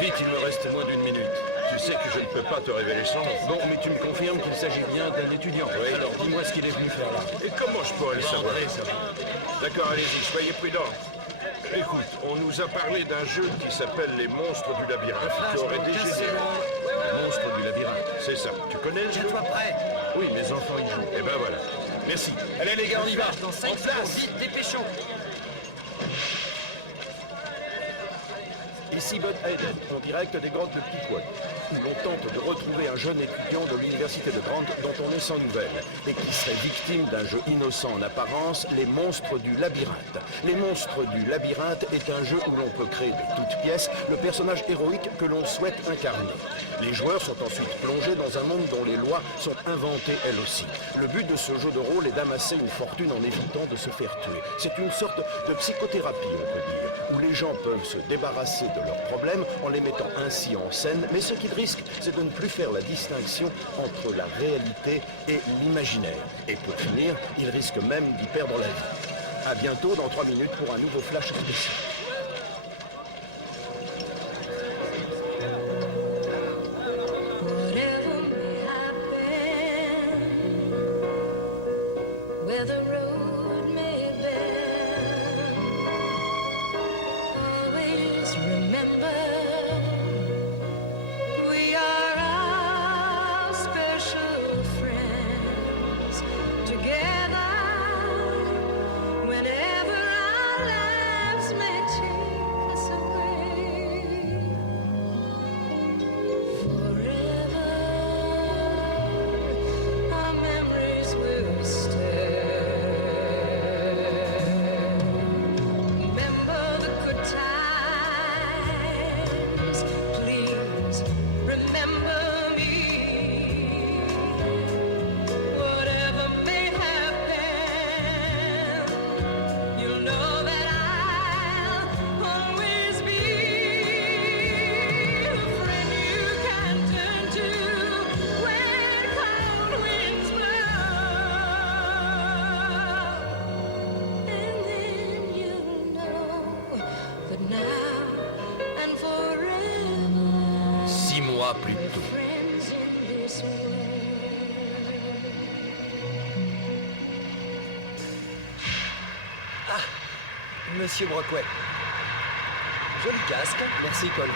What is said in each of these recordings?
Vite, il me reste moins d'une minute. Tu sais que je ne peux pas te révéler son nom. Bon, mais tu me confirmes qu'il s'agit bien d'un étudiant. Oui. Alors dis-moi ce qu'il est venu faire là. Et comment je pourrais le savoir? Ça va. D'accord, allez-y, soyez prudents. Écoute, on nous a parlé d'un jeu qui s'appelle les monstres du labyrinthe, qui aurait dégénéré. Monstre du labyrinthe. C'est ça. Tu connais le jeu? Tiens-toi prêt. Oui, mes enfants y jouent. Eh ben voilà. Merci. Allez les gars, on y va. Dans 5 En secondes, place. vite, dépêchons. Ici Bud Hayden, en direct des grottes de Pequot, où l'on tente de retrouver un jeune étudiant de l'université de Grant dont on est sans nouvelles, et qui serait victime d'un jeu innocent en apparence, les monstres du labyrinthe. Les monstres du labyrinthe est un jeu où l'on peut créer de toutes pièces le personnage héroïque que l'on souhaite incarner. Les joueurs sont ensuite plongés dans un monde dont les lois sont inventées elles aussi. Le but de ce jeu de rôle est d'amasser une fortune en évitant de se faire tuer. C'est une sorte de psychothérapie, on peut dire, où les gens peuvent se débarrasser de leurs problèmes en les mettant ainsi en scène, mais ce qu'ils risquent, c'est de ne plus faire la distinction entre la réalité et l'imaginaire. Et pour finir, ils risquent même d'y perdre la vie. À bientôt dans 3 minutes pour un nouveau flash spécial. Whatever may happen, where the road may bend, always remember we are our special friends together. Whenever our lives may take us away. Forever, our memories will stay. Remember the good times, please remember me. Whatever may happen, you'll know that I'll always be a friend you can turn to when cold winds blow. And then you'll know that now and forever 6 mois plus we're tôt. friends in this world. Monsieur Brockway. Joli casque. Merci, Paul.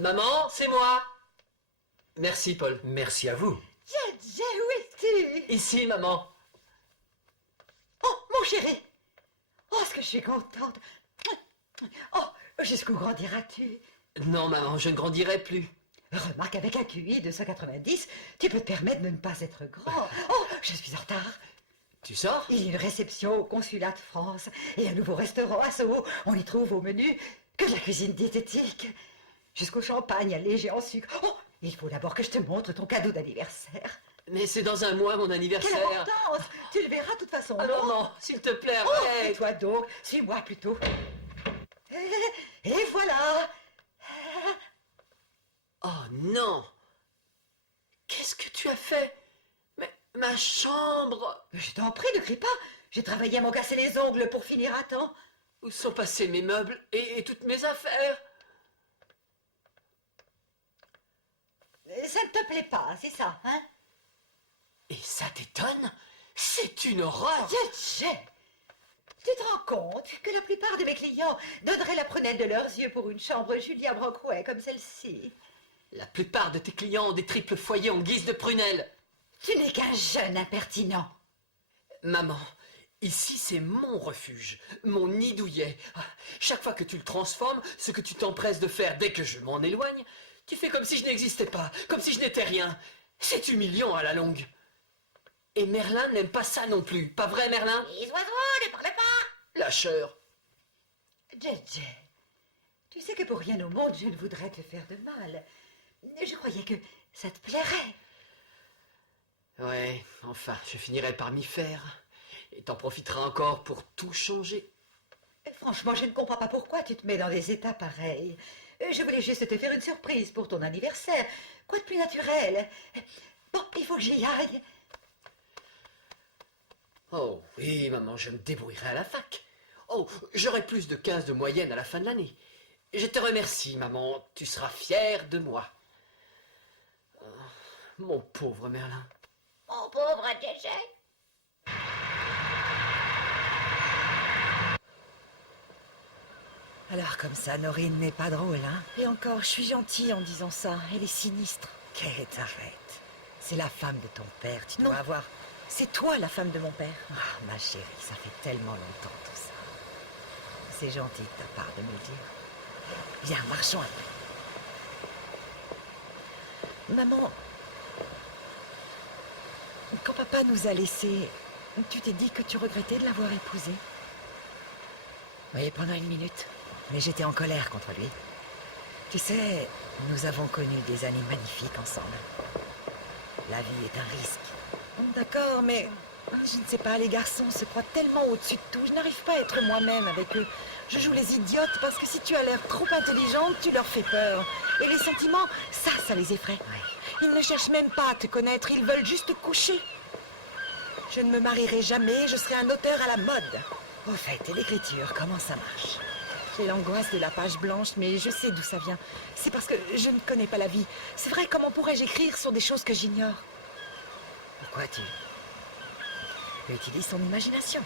Maman, c'est moi. Merci, Paul. Merci à vous. JJ, où es-tu? Ici, maman. Oh, mon chéri! Oh, est-ce que je suis contente! Oh, jusqu'où grandiras-tu? Non, maman, je ne grandirai plus. Remarque, avec un QI de 190, tu peux te permettre de ne pas être grand. Oh, je suis en retard. Tu sors? Il y a une réception au consulat de France et un nouveau restaurant à Soho. On y trouve au menu que de la cuisine diététique. Jusqu'au champagne allégé en sucre. Oh, il faut d'abord que je te montre ton cadeau d'anniversaire. Mais c'est dans un mois, mon Quelle anniversaire. importance! Tu le verras de toute façon. Ah non, non, s'il te plaît, Oh, arrête. tais-toi donc, suis-moi plutôt. Et voilà. Oh non! Qu'est-ce que tu as fait? Mais ma chambre! Je t'en prie, ne crie pas. J'ai travaillé à m'en casser les ongles pour finir à temps. Où sont passés mes meubles et toutes mes affaires? Ça ne te plaît pas, c'est ça, hein? Et ça t'étonne? C'est une horreur! JJ, tu te rends compte que la plupart de mes clients donneraient la prunelle de leurs yeux pour une chambre Julia Brockway comme celle-ci? La plupart de tes clients ont des triples foyers en guise de prunelle. Tu n'es qu'un jeune impertinent. Maman, ici c'est mon refuge, mon nid douillet. Chaque fois que tu le transformes, ce que tu t'empresses de faire dès que je m'en éloigne, tu fais comme si je n'existais pas, comme si je n'étais rien. C'est humiliant à la longue. Et Merlin n'aime pas ça non plus, pas vrai Merlin? Les oiseaux, ne parlez pas! Lâcheur. JJ, tu sais que pour rien au monde, je ne voudrais te faire de mal. Je croyais que ça te plairait. Ouais, enfin, je finirai par m'y faire. Et t'en profiteras encore pour tout changer. Franchement, je ne comprends pas pourquoi tu te mets dans des états pareils. Je voulais juste te faire une surprise pour ton anniversaire. Quoi de plus naturel? Bon, il faut que j'y aille. Oh, oui, maman, je me débrouillerai à la fac. Oh, j'aurai plus de 15 de moyenne à la fin de l'année. Je te remercie, maman. Tu seras fière de moi. Oh, mon pauvre Merlin. Mon pauvre JJ. Alors comme ça, Norine n'est pas drôle, hein? Et encore, je suis gentille en disant ça. Elle est sinistre. Kate, arrête. C'est la femme de ton père, tu dois avoir... C'est toi la femme de mon père. Ah, ma chérie, ça fait tellement longtemps tout ça. C'est gentil de ta part de me le dire. Viens, marchons un peu. Maman, quand papa nous a laissés, tu t'es dit que tu regrettais de l'avoir épousé? Oui, pendant une minute. Mais j'étais en colère contre lui. Tu sais, nous avons connu des années magnifiques ensemble. La vie est un risque. D'accord, mais je ne sais pas, les garçons se croient tellement au-dessus de tout. Je n'arrive pas à être moi-même avec eux. Je joue les idiotes parce que si tu as l'air trop intelligente, tu leur fais peur. Et les sentiments, ça les effraie. Ils ne cherchent même pas à te connaître, ils veulent juste te coucher. Je ne me marierai jamais, je serai un auteur à la mode. Au fait, et l'écriture, comment ça marche? J'ai l'angoisse de la page blanche, mais je sais d'où ça vient. C'est parce que je ne connais pas la vie. C'est vrai, comment pourrais-je écrire sur des choses que j'ignore? Pourquoi tu utilises ton imagination?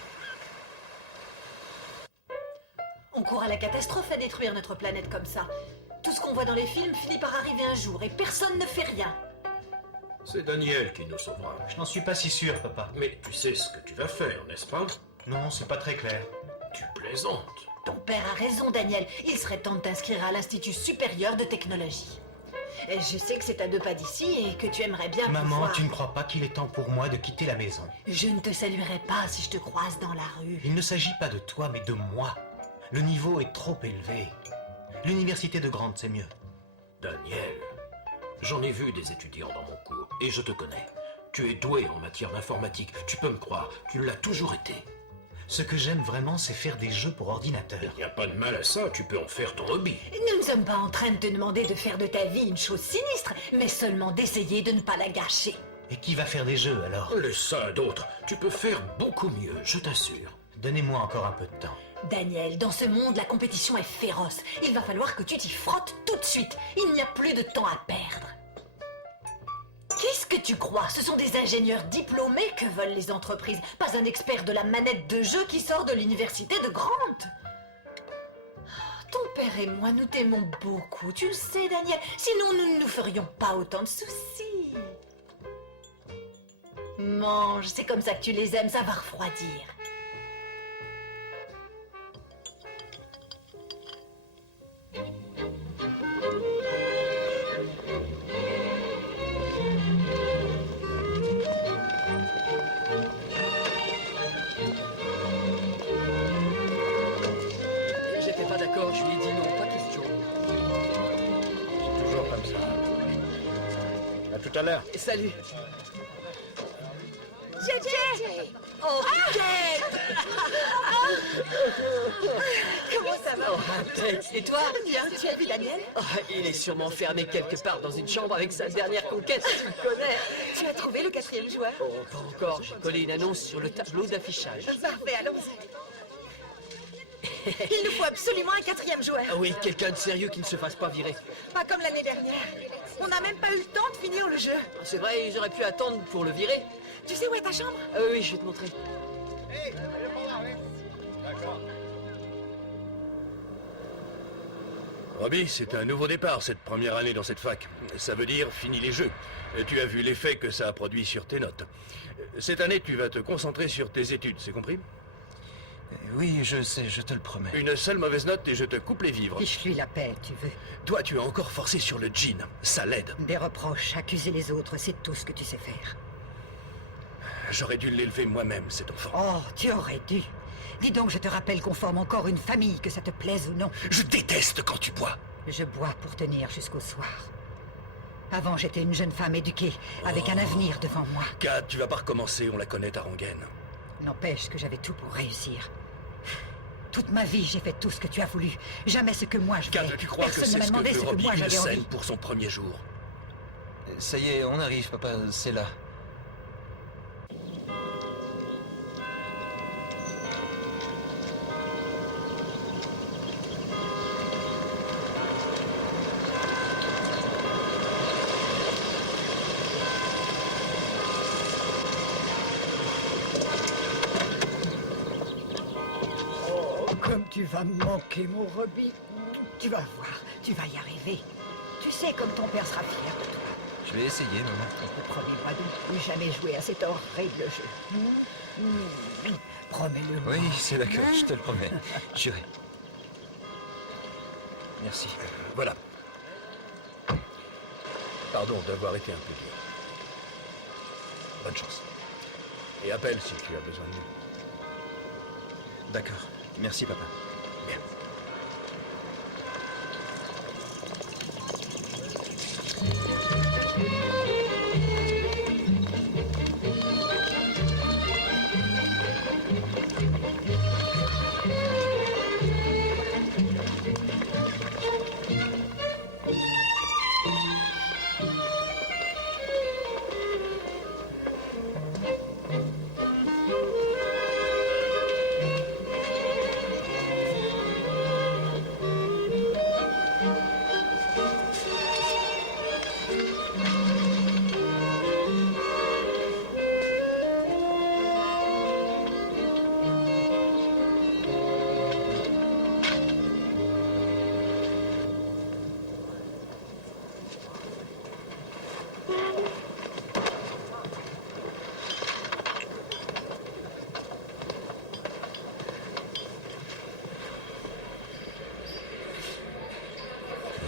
On court à la catastrophe à détruire notre planète comme ça. Tout ce qu'on voit dans les films finit par arriver un jour et personne ne fait rien. C'est Daniel qui nous sauvera. Je n'en suis pas si sûr, papa. Mais tu sais ce que tu vas faire, n'est-ce pas? Non, c'est pas très clair. Tu plaisantes. Ton père a raison, Daniel. Il serait temps de t'inscrire à l'Institut supérieur de technologie. Je sais que c'est à 2 pas d'ici et que tu aimerais bien Maman, pouvoir... tu ne crois pas qu'il est temps pour moi de quitter la maison? Je ne te saluerai pas si je te croise dans la rue. Il ne s'agit pas de toi, mais de moi. Le niveau est trop élevé. L'université de Grant, c'est mieux. Daniel, j'en ai vu des étudiants dans mon cours, et je te connais. Tu es doué en matière d'informatique, tu peux me croire, tu l'as toujours été. Ce que j'aime vraiment, c'est faire des jeux pour ordinateur. Il n'y a pas de mal à ça, tu peux en faire ton hobby. Nous ne sommes pas en train de te demander de faire de ta vie une chose sinistre, mais seulement d'essayer de ne pas la gâcher. Et qui va faire des jeux, alors? Laisse ça à d'autres, tu peux faire beaucoup mieux, je t'assure. Donnez-moi encore un peu de temps. Daniel, dans ce monde, la compétition est féroce. Il va falloir que tu t'y frottes tout de suite. Il n'y a plus de temps à perdre. Qu'est-ce que tu crois? Ce sont des ingénieurs diplômés que veulent les entreprises, pas un expert de la manette de jeu qui sort de l'université de Grant. Ton père et moi, nous t'aimons beaucoup, tu le sais, Daniel. Sinon, nous ne nous ferions pas autant de soucis. Mange, c'est comme ça que tu les aimes, ça va refroidir. J'étais pas d'accord, je lui ai dit non, pas question. C'est toujours comme ça. À tout à l'heure. Salut. Oh, Kate! Comment ça va? Oh, impec. Et toi? Bien, tu as vu Daniel? Oh, il est sûrement fermé quelque part dans une chambre avec sa dernière conquête, tu le connais. Tu as trouvé le 4e joueur? Oh, pas encore, j'ai collé une annonce sur le tableau d'affichage. Parfait, allons-y. Il nous faut absolument un 4e joueur. Ah oui, quelqu'un de sérieux qui ne se fasse pas virer. Pas comme l'année dernière. On n'a même pas eu le temps de finir le jeu. C'est vrai, j'aurais pu attendre pour le virer. Tu sais où est ta chambre? Ah oui, je vais te montrer. Robbie, c'est un nouveau départ cette première année dans cette fac. Ça veut dire fini les jeux. Tu as vu l'effet que ça a produit sur tes notes. Cette année, tu vas te concentrer sur tes études, c'est compris? Oui, je sais, je te le promets. Une seule mauvaise note et je te coupe les vivres. Fiche-lui la paix, tu veux. Toi, tu as encore forcé sur le jean. Ça l'aide. Des reproches, accuser les autres, c'est tout ce que tu sais faire. J'aurais dû l'élever moi-même, cet enfant. Oh, tu aurais dû. Dis donc, je te rappelle qu'on forme encore une famille, que ça te plaise ou non. Je déteste quand tu bois. Je bois pour tenir jusqu'au soir. Avant, j'étais une jeune femme éduquée, avec un avenir devant moi. Kat, tu vas pas recommencer, on la connaît ta rengaine. N'empêche que j'avais tout pour réussir. Toute ma vie, j'ai fait tout ce que tu as voulu. Jamais ce que moi je voulais. Cad, tu crois que Personne ne c'est m'a ce que demandé veut ce que Robbie, moi une j'avais envie. scène pour son premier jour? Ça y est, on arrive, papa, c'est là. Oh, comme tu vas me manquer, mon Robbie. Tu vas voir, tu vas y arriver. Tu sais comme ton père sera fier de toi. Je vais essayer, maman. Promets-moi de ne plus jamais jouer à cet horrible jeu. Promets-le. Oui, c'est d'accord, je te le promets. Juré. Merci. Voilà. Pardon d'avoir été un peu dur. Bonne chance. Et appelle si tu as besoin de nous. D'accord. Merci, papa. Bien.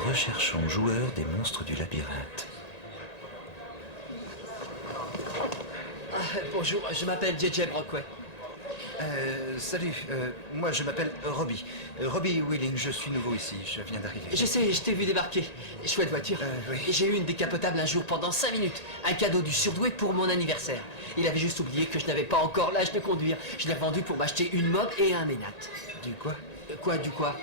Recherchons joueurs des monstres du labyrinthe. Bonjour, je m'appelle JJ Brockway. Salut, moi je m'appelle Robbie. Robbie Willing, je suis nouveau ici, je viens d'arriver. Je sais, je t'ai vu débarquer. Chouette voiture. Oui. J'ai eu une décapotable un jour pendant 5 minutes. Un cadeau du surdoué pour mon anniversaire. Il avait juste oublié que je n'avais pas encore l'âge de conduire. Je l'ai vendu pour m'acheter une mob et un ménat. Du quoi? Quoi, du quoi?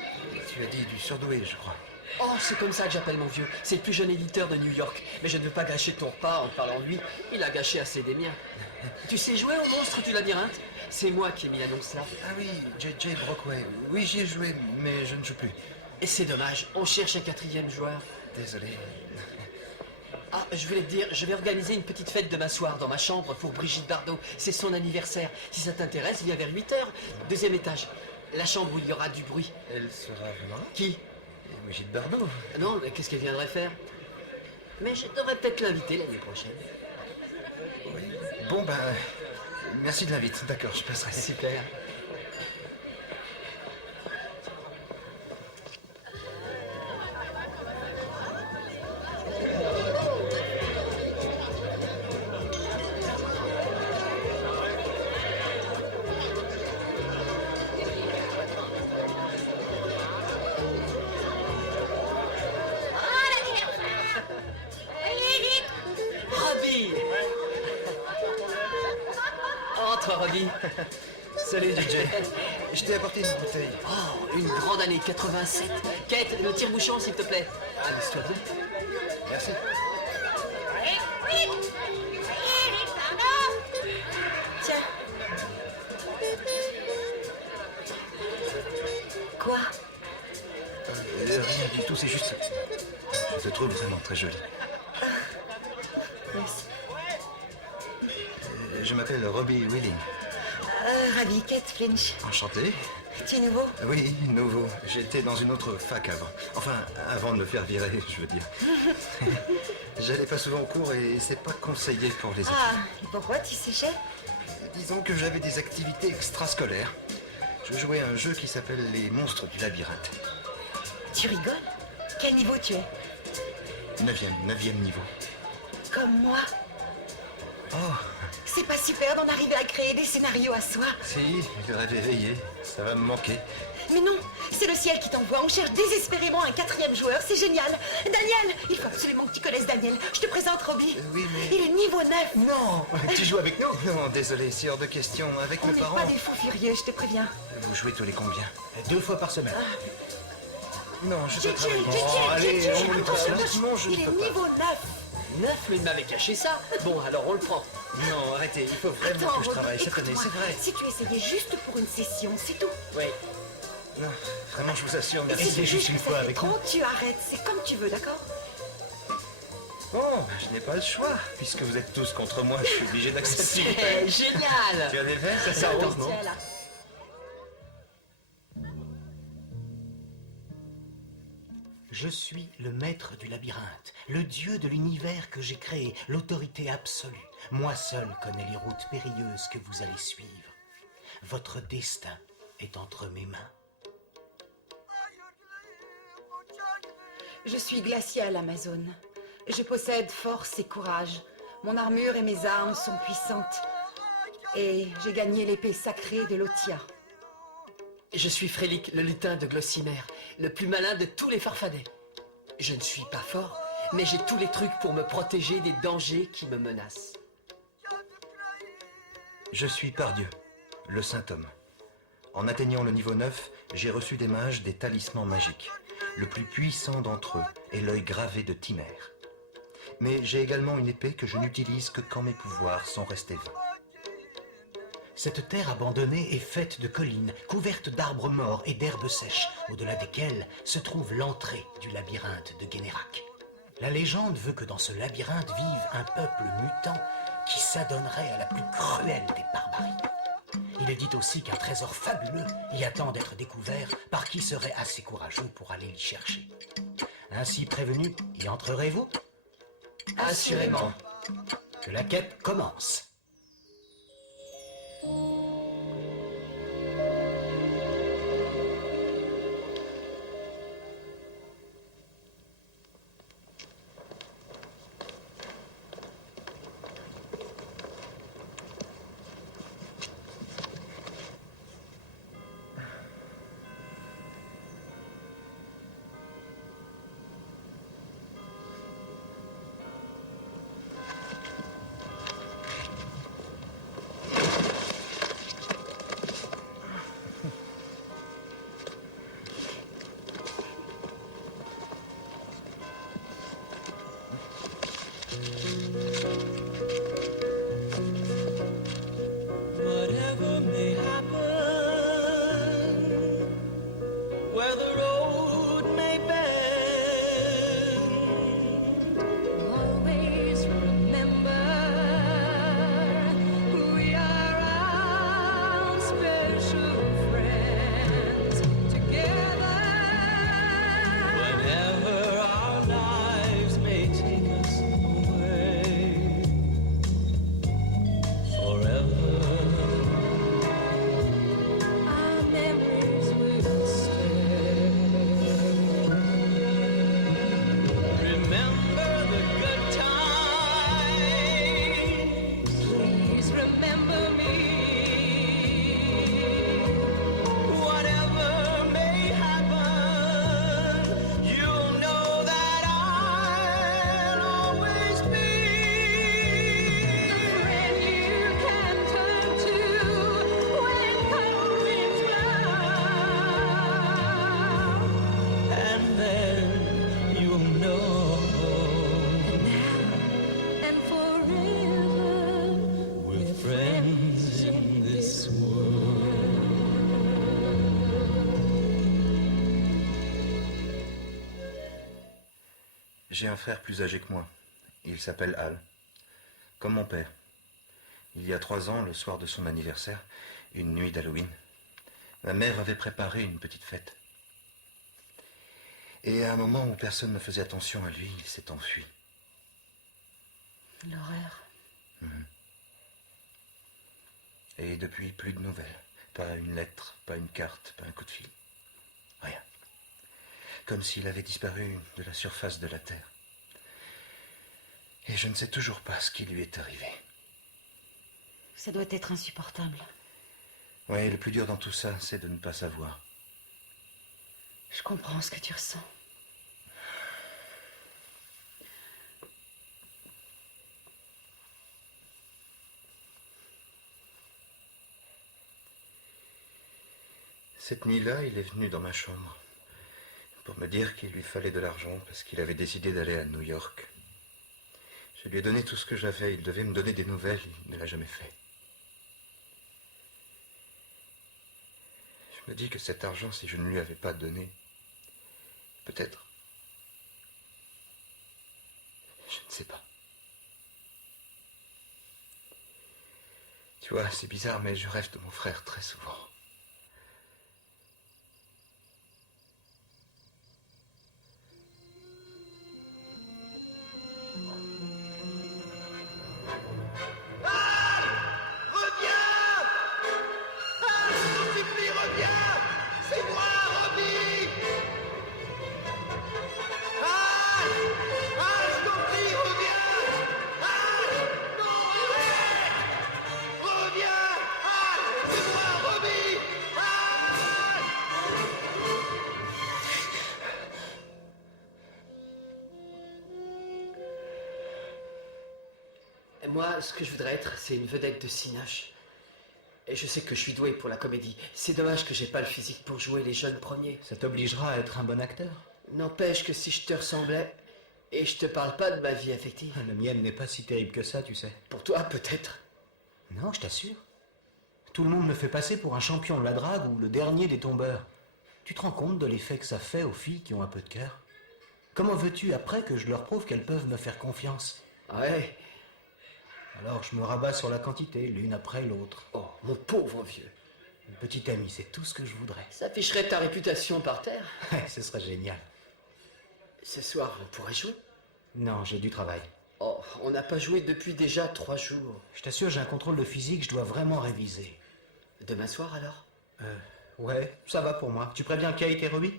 Tu as dit du surdoué, je crois. Oh, c'est comme ça que j'appelle mon vieux. C'est le plus jeune éditeur de New York. Mais je ne veux pas gâcher ton repas en te parlant de lui. Il a gâché assez des miens. Tu sais jouer au monstre du labyrinthe? C'est moi qui ai mis l'annonce là. Ah oui, JJ Brockway. Oui, j'y ai joué, mais je ne joue plus. Et c'est dommage, on cherche un 4e joueur. Désolé. Ah, je voulais te dire, je vais organiser une petite fête de m'asseoir dans ma chambre pour Brigitte Bardot. C'est son anniversaire. Si ça t'intéresse, viens vers 8 h. 2e étage. La chambre où il y aura du bruit. Elle sera venante? Qui? Brigitte Bardot. Non, mais qu'est-ce qu'elle viendrait faire? Mais je devrais peut-être l'inviter l'année prochaine. Oui. Bon, ben... Merci de l'invite. D'accord, je passerai. Super. Robbie! Entre, Robbie. Salut, DJ. Je t'ai apporté une bouteille. Oh, une grande année 87. Kate, le tire-bouchon, s'il te plaît. Amuse-toi bien. Merci. Tiens. Quoi? Rien du tout, c'est juste... Je te trouve vraiment très jolie. Merci. Je m'appelle Robbie Willing. Ravi, Kate Flinch. Enchanté. Tu es nouveau? Oui, nouveau. J'étais dans une autre fac avant. Enfin, avant de me faire virer, je veux dire. J'allais pas souvent au cours et c'est pas conseillé pour les études. Ah, et pourquoi tu séchais? Disons que j'avais des activités extrascolaires. Je jouais à un jeu qui s'appelle Les Monstres du Labyrinthe. Tu rigoles? Quel niveau tu es? 9e niveau. Comme moi. Oh, C'est pas super d'en arriver à créer des scénarios à soi. si, le rêve éveillé, ça va me manquer. Mais non, c'est le ciel qui t'envoie. On cherche désespérément un 4e joueur. C'est génial. Daniel, il faut absolument que tu connaisses Daniel. Je te présente Robbie. Oui, mais... Il est niveau 9. Non. Tu joues avec nous? Non, désolé, c'est hors de question. Avec On mes n'est parents... pas des fous furieux, je te préviens. Vous jouez tous les combien? 2 fois par semaine. Non, je dois Gigi, travailler. Gigi, allez, Gigi, on le attention, passe. Non, je il ne est peux pas. niveau 9. 9, mais il m'avait caché ça. Bon, alors on le prend. Non, arrêtez, il faut vraiment Attends, que je travaille, je connais, écoute-moi. c'est vrai. Si tu essayais juste pour une session, c'est tout. Oui. Non, vraiment, je vous assure, Et merci. si tu juste juges une que fois ça fait avec trop, tu arrêtes. C'est comme tu veux, d'accord? Bon, je n'ai pas le choix. Puisque vous êtes tous contre moi, je suis obligé d'accepter. C'est génial. Tu as des verres, ça Attends, rose, non? Tiens, là. Je suis le maître du labyrinthe, le dieu de l'univers que j'ai créé, l'autorité absolue. Moi seul connais les routes périlleuses que vous allez suivre. Votre destin est entre mes mains. Je suis glaciale, Amazon. Je possède force et courage. Mon armure et mes armes sont puissantes. Et j'ai gagné l'épée sacrée de Lotia. Je suis Frélic, le lutin de Glossimère, le plus malin de tous les farfadets. Je ne suis pas fort, mais j'ai tous les trucs pour me protéger des dangers qui me menacent. Je suis Pardieu, le saint homme. En atteignant le niveau 9, j'ai reçu des mages des talismans magiques. Le plus puissant d'entre eux est l'œil gravé de Timère. Mais j'ai également une épée que je n'utilise que quand mes pouvoirs sont restés vains. Cette terre abandonnée est faite de collines, couvertes d'arbres morts et d'herbes sèches, au-delà desquelles se trouve l'entrée du labyrinthe de Guénérac. La légende veut que dans ce labyrinthe vive un peuple mutant qui s'adonnerait à la plus cruelle des barbaries. Il est dit aussi qu'un trésor fabuleux y attend d'être découvert par qui serait assez courageux pour aller l'y chercher. Ainsi prévenu, y entrerez-vous? Assurément. Que la quête commence. Whatever may happen, where the road may bend, Always remember we are our special friends together. whenever our lives may take us away, forever. Our memories will stay. Remember the good times. Please remember me. Whatever may happen, you'll know that I'll always be The friend you can turn to when cold winds blow. and then you'll know. And forever We're friends in this world. J'ai un frère plus âgé que moi. Il s'appelle Al. Comme mon père. Il y a 3 ans, le soir de son anniversaire, une nuit d'Halloween, ma mère avait préparé une petite fête. Et à un moment où personne ne faisait attention à lui, il s'est enfui. L'horreur. Et depuis, plus de nouvelles. Pas une lettre, pas une carte, pas un coup de fil. Rien. Comme s'il avait disparu de la surface de la Terre. Et je ne sais toujours pas ce qui lui est arrivé. Ça doit être insupportable. Oui, le plus dur dans tout ça, c'est de ne pas savoir. Je comprends ce que tu ressens. Cette nuit-là, il est venu dans ma chambre pour me dire qu'il lui fallait de l'argent parce qu'il avait décidé d'aller à New York. Je lui ai donné tout ce que j'avais. Il devait me donner des nouvelles. Il ne l'a jamais fait. Je me dis que cet argent, si je ne lui avais pas donné, peut-être... Je ne sais pas. Tu vois, c'est bizarre, mais je rêve de mon frère très souvent. Moi, ce que je voudrais être, c'est une vedette de cinoche. Et je sais que je suis doué pour la comédie. C'est dommage que j'ai pas le physique pour jouer les jeunes premiers. Ça t'obligera à être un bon acteur. N'empêche que si je te ressemblais, et je te parle pas de ma vie affective. La mienne n'est pas si terrible que ça, tu sais. Pour toi, peut-être. Non, je t'assure. Tout le monde me fait passer pour un champion de la drague ou le dernier des tombeurs. Tu te rends compte de l'effet que ça fait aux filles qui ont un peu de cœur? Comment veux-tu après que je leur prouve qu'elles peuvent me faire confiance? Ouais. Alors je me rabats sur la quantité, l'une après l'autre. Oh, mon pauvre vieux. Une petite amie, c'est tout ce que je voudrais. Ça afficherait ta réputation par terre. Ce serait génial. Ce soir, on pourrait jouer. Non, j'ai du travail. Oh, on n'a pas joué depuis déjà 3 jours. Je t'assure, j'ai un contrôle de physique, je dois vraiment réviser. Demain soir, alors? Ouais, ça va pour moi. Tu préviens Kate et Robbie?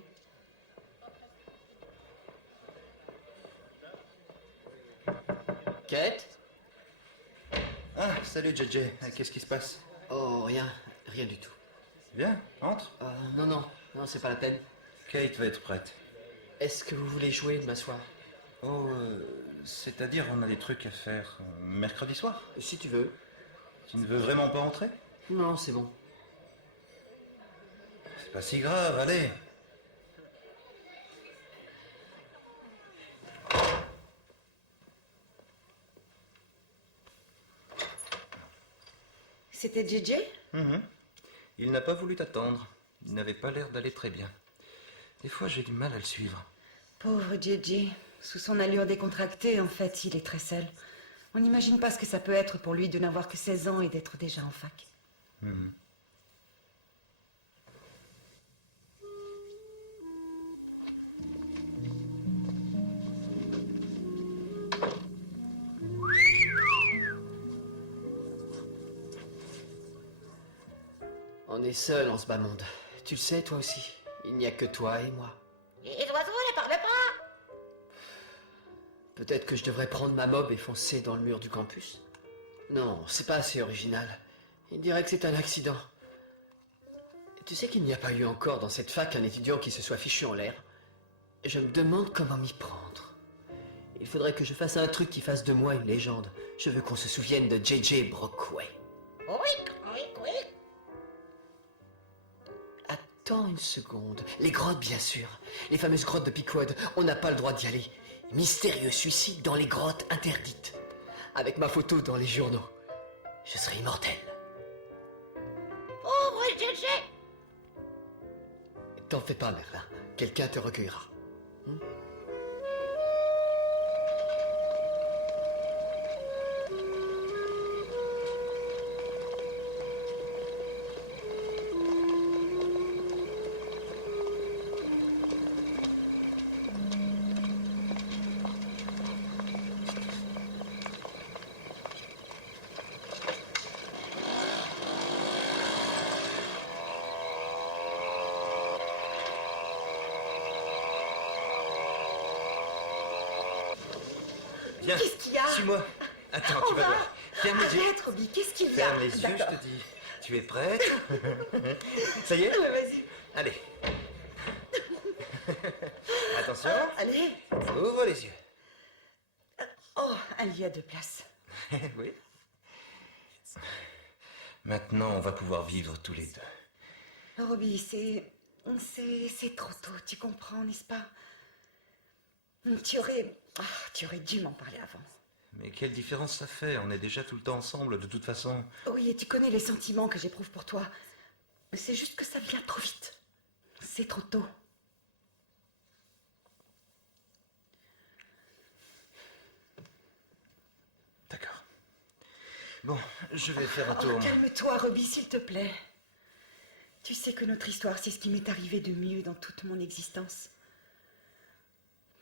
Kate? Ah, salut JJ. Qu'est-ce qui se passe? Oh, rien. Rien du tout. Viens, entre. Non, c'est pas la peine. Kate va être prête. Est-ce que vous voulez jouer demain soir? Oh, c'est-à-dire on a des trucs à faire mercredi soir? Si tu veux. Tu ne veux vraiment pas entrer? Non, c'est bon. C'est pas si grave, allez. C'était JJ? Il n'a pas voulu t'attendre. Il n'avait pas l'air d'aller très bien. Des fois, j'ai du mal à le suivre. Pauvre JJ. Sous son allure décontractée, en fait, il est très seul. On n'imagine pas ce que ça peut être pour lui de n'avoir que 16 ans et d'être déjà en fac. On est seul en ce bas monde. Tu le sais, toi aussi. Il n'y a que toi et moi. Les oiseaux ne parlent pas. Peut-être que je devrais prendre ma mob et foncer dans le mur du campus. Non, c'est pas assez original. Il dirait que c'est un accident. Tu sais qu'il n'y a pas eu encore dans cette fac un étudiant qui se soit fichu en l'air. Je me demande comment m'y prendre. Il faudrait que je fasse un truc qui fasse de moi une légende. Je veux qu'on se souvienne de JJ Brockway. Oui. Attends une seconde. Les grottes, bien sûr. Les fameuses grottes de Peakwood. On n'a pas le droit d'y aller. Mystérieux suicide dans les grottes interdites. Avec ma photo dans les journaux. Je serai immortel. Pauvre JJ. T'en fais pas, Merlin. Quelqu'un te recueillera. Viens, Qu'est-ce qu'il y a? suis-moi. Attends, tu vas voir. Ferme les yeux. Arrête, Robbie, qu'est-ce qu'il y a? Ferme les yeux, je D'accord. te dis. Tu es prête? Ça y est? Ouais, vas-y. Allez. Attention. Allez. Ouvre les yeux. Oh, un lit à 2 places. Oui. Maintenant, on va pouvoir vivre tous les deux. Robbie, c'est trop tôt, tu comprends, n'est-ce pas? Tu aurais dû m'en parler avant. Mais quelle différence ça fait? On est déjà tout le temps ensemble, de toute façon. Oui, et tu connais les sentiments que j'éprouve pour toi. C'est juste que ça vient trop vite. C'est trop tôt. D'accord. Bon, je vais faire un tour. Oh, calme-toi, Robbie, s'il te plaît. Tu sais que notre histoire, c'est ce qui m'est arrivé de mieux dans toute mon existence.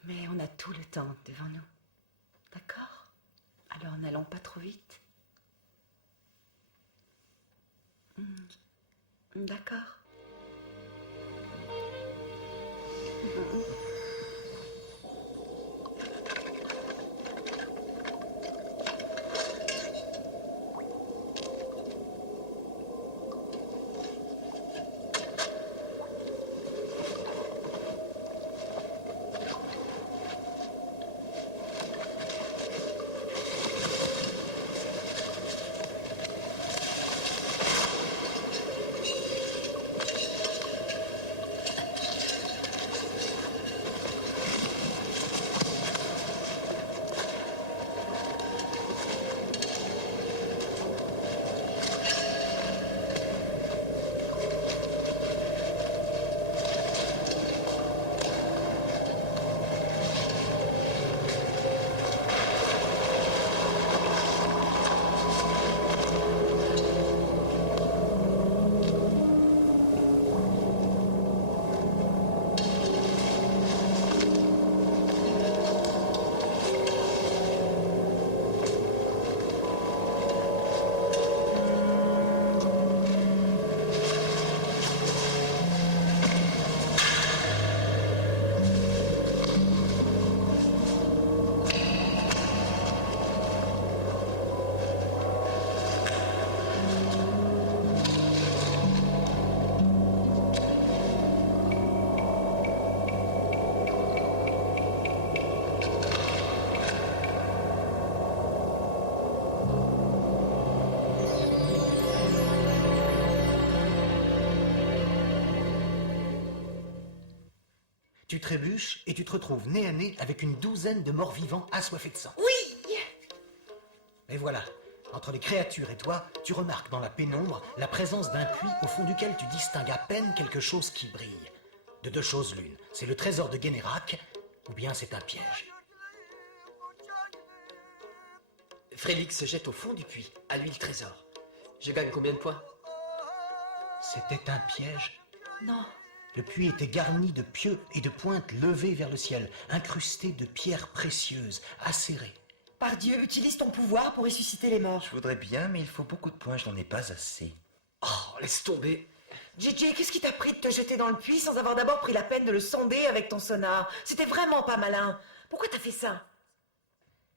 Mais on a tout le temps devant nous. D'accord? Alors n'allons pas trop vite. D'accord. Tu trébuches et tu te retrouves nez à nez avec une douzaine de morts vivants assoiffés de sang. Oui! Et voilà, entre les créatures et toi, tu remarques dans la pénombre la présence d'un puits au fond duquel tu distingues à peine quelque chose qui brille. De deux choses l'une, c'est le trésor de Guénérac, ou bien c'est un piège. Frélix se jette au fond du puits. À lui le trésor. Je gagne combien de points? C'était un piège. Non. Le puits était garni de pieux et de pointes levées vers le ciel, incrustées de pierres précieuses, acérées. Par Dieu, utilise ton pouvoir pour ressusciter les morts. Je voudrais bien, mais il faut beaucoup de points, je n'en ai pas assez. Oh, laisse tomber. JJ, qu'est-ce qui t'a pris de te jeter dans le puits sans avoir d'abord pris la peine de le sonder avec ton sonar? C'était vraiment pas malin. Pourquoi t'as fait ça?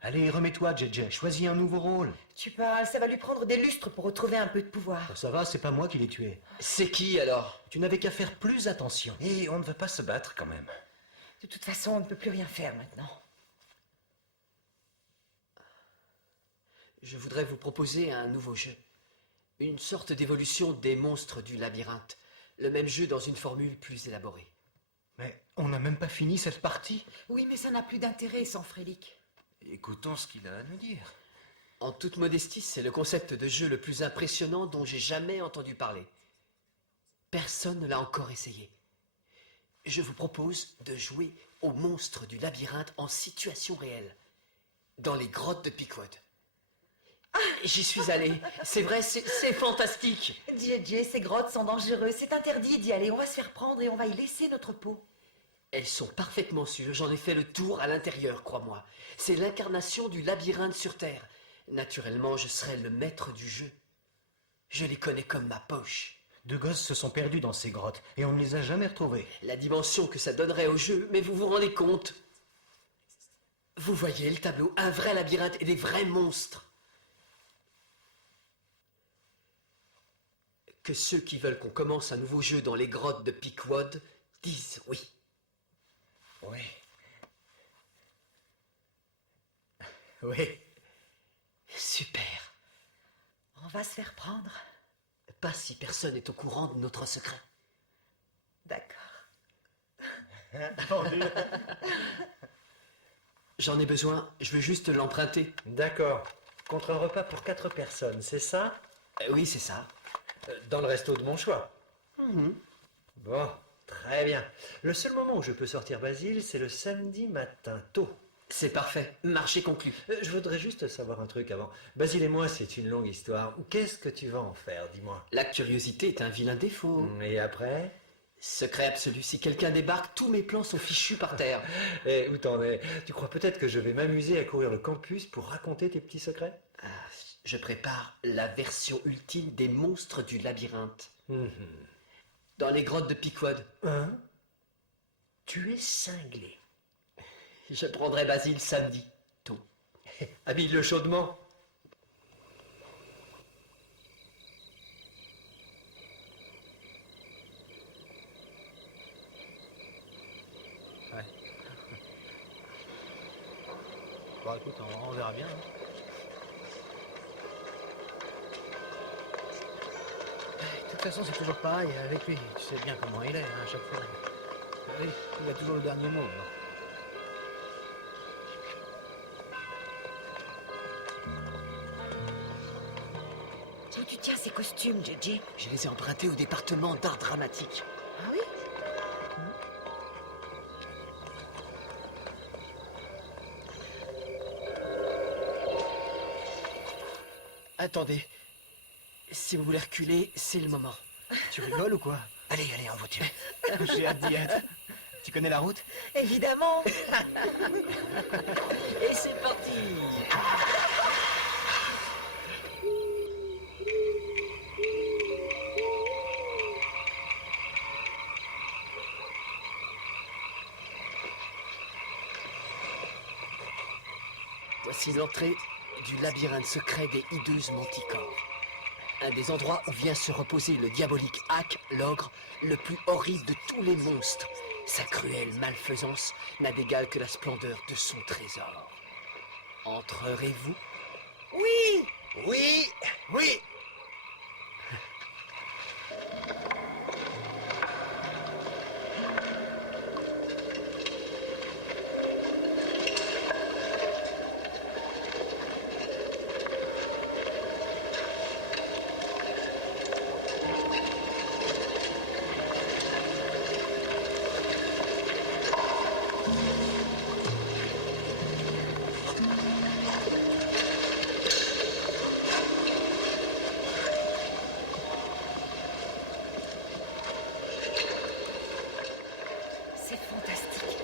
Allez, remets-toi, JJ, choisis un nouveau rôle. Tu parles, ça va lui prendre des lustres pour retrouver un peu de pouvoir. Ça va, c'est pas moi qui l'ai tué. C'est qui alors? Tu n'avais qu'à faire plus attention. Et on ne veut pas se battre quand même. De toute façon, on ne peut plus rien faire maintenant. Je voudrais vous proposer un nouveau jeu. Une sorte d'évolution des monstres du labyrinthe. Le même jeu dans une formule plus élaborée. Mais on n'a même pas fini cette partie. Oui, mais ça n'a plus d'intérêt sans Frélic. Écoutons ce qu'il a à nous dire. En toute modestie, c'est le concept de jeu le plus impressionnant dont j'ai jamais entendu parler. Personne ne l'a encore essayé. Je vous propose de jouer aux monstres du labyrinthe en situation réelle, dans les grottes de Peakwood. Ah, j'y suis allé. C'est vrai, c'est fantastique. JJ, ces grottes sont dangereuses. C'est interdit d'y aller. On va se faire prendre et on va y laisser notre peau. Elles sont parfaitement sûres. J'en ai fait le tour à l'intérieur, crois-moi. C'est l'incarnation du labyrinthe sur Terre. Naturellement, je serai le maître du jeu. Je les connais comme ma poche. Deux gosses se sont perdus dans ces grottes et on ne les a jamais retrouvés. La dimension que ça donnerait au jeu, mais vous vous rendez compte? Vous voyez le tableau, un vrai labyrinthe et des vrais monstres. Que ceux qui veulent qu'on commence un nouveau jeu dans les grottes de Peakwood disent oui. Oui, Oui. Super. On va se faire prendre. Pas si personne n'est au courant de notre secret. D'accord. J'en ai besoin, je veux juste l'emprunter. D'accord. Contre un repas pour 4 personnes, c'est ça? Oui, c'est ça. Dans le resto de mon choix. Bon, très bien. Le seul moment où je peux sortir Basile, c'est le samedi matin, tôt. C'est parfait, marché conclu. Je voudrais juste savoir un truc avant. Basile et moi, c'est une longue histoire. Qu'est-ce que tu vas en faire, dis-moi? La curiosité est un vilain défaut. Et après? Secret absolu, si quelqu'un débarque, tous mes plans sont fichus par terre. Et où t'en es? Tu crois peut-être que je vais m'amuser à courir le campus pour raconter tes petits secrets? Ah, je prépare la version ultime des monstres du labyrinthe. Dans les grottes de Pequod. Hein? Tu es cinglé. Je prendrai Basile samedi, tôt. Habille-le chaudement. Ouais. Bon, écoute, on verra bien. Hein. De toute façon, c'est toujours pareil avec lui. Tu sais bien comment il est, hein, à chaque fois. Oui, il a toujours le dernier mot. Hein. Tiens, tu tiens ces costumes, JJ. Je les ai empruntés au département d'art dramatique. Ah oui? Attendez. Si vous voulez reculer, c'est le moment. Tu rigoles ou quoi? Allez, allez, en voiture. J'ai hâte d'y être. Tu connais la route? Évidemment. Et c'est parti. Voici l'entrée du labyrinthe secret des hideuses manticores. Un des endroits où vient se reposer le diabolique Hack, l'ogre, le plus horrible de tous les monstres. Sa cruelle malfaisance n'a d'égal que la splendeur de son trésor. Entrerez-vous? Oui. Oui, oui. C'est fantastique.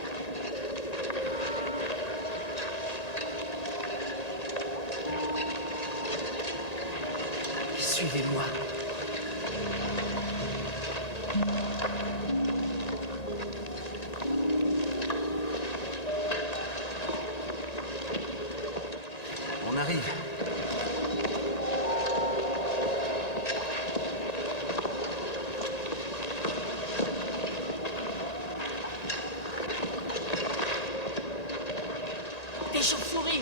Suivez-moi. On arrive. Des chauves-souris!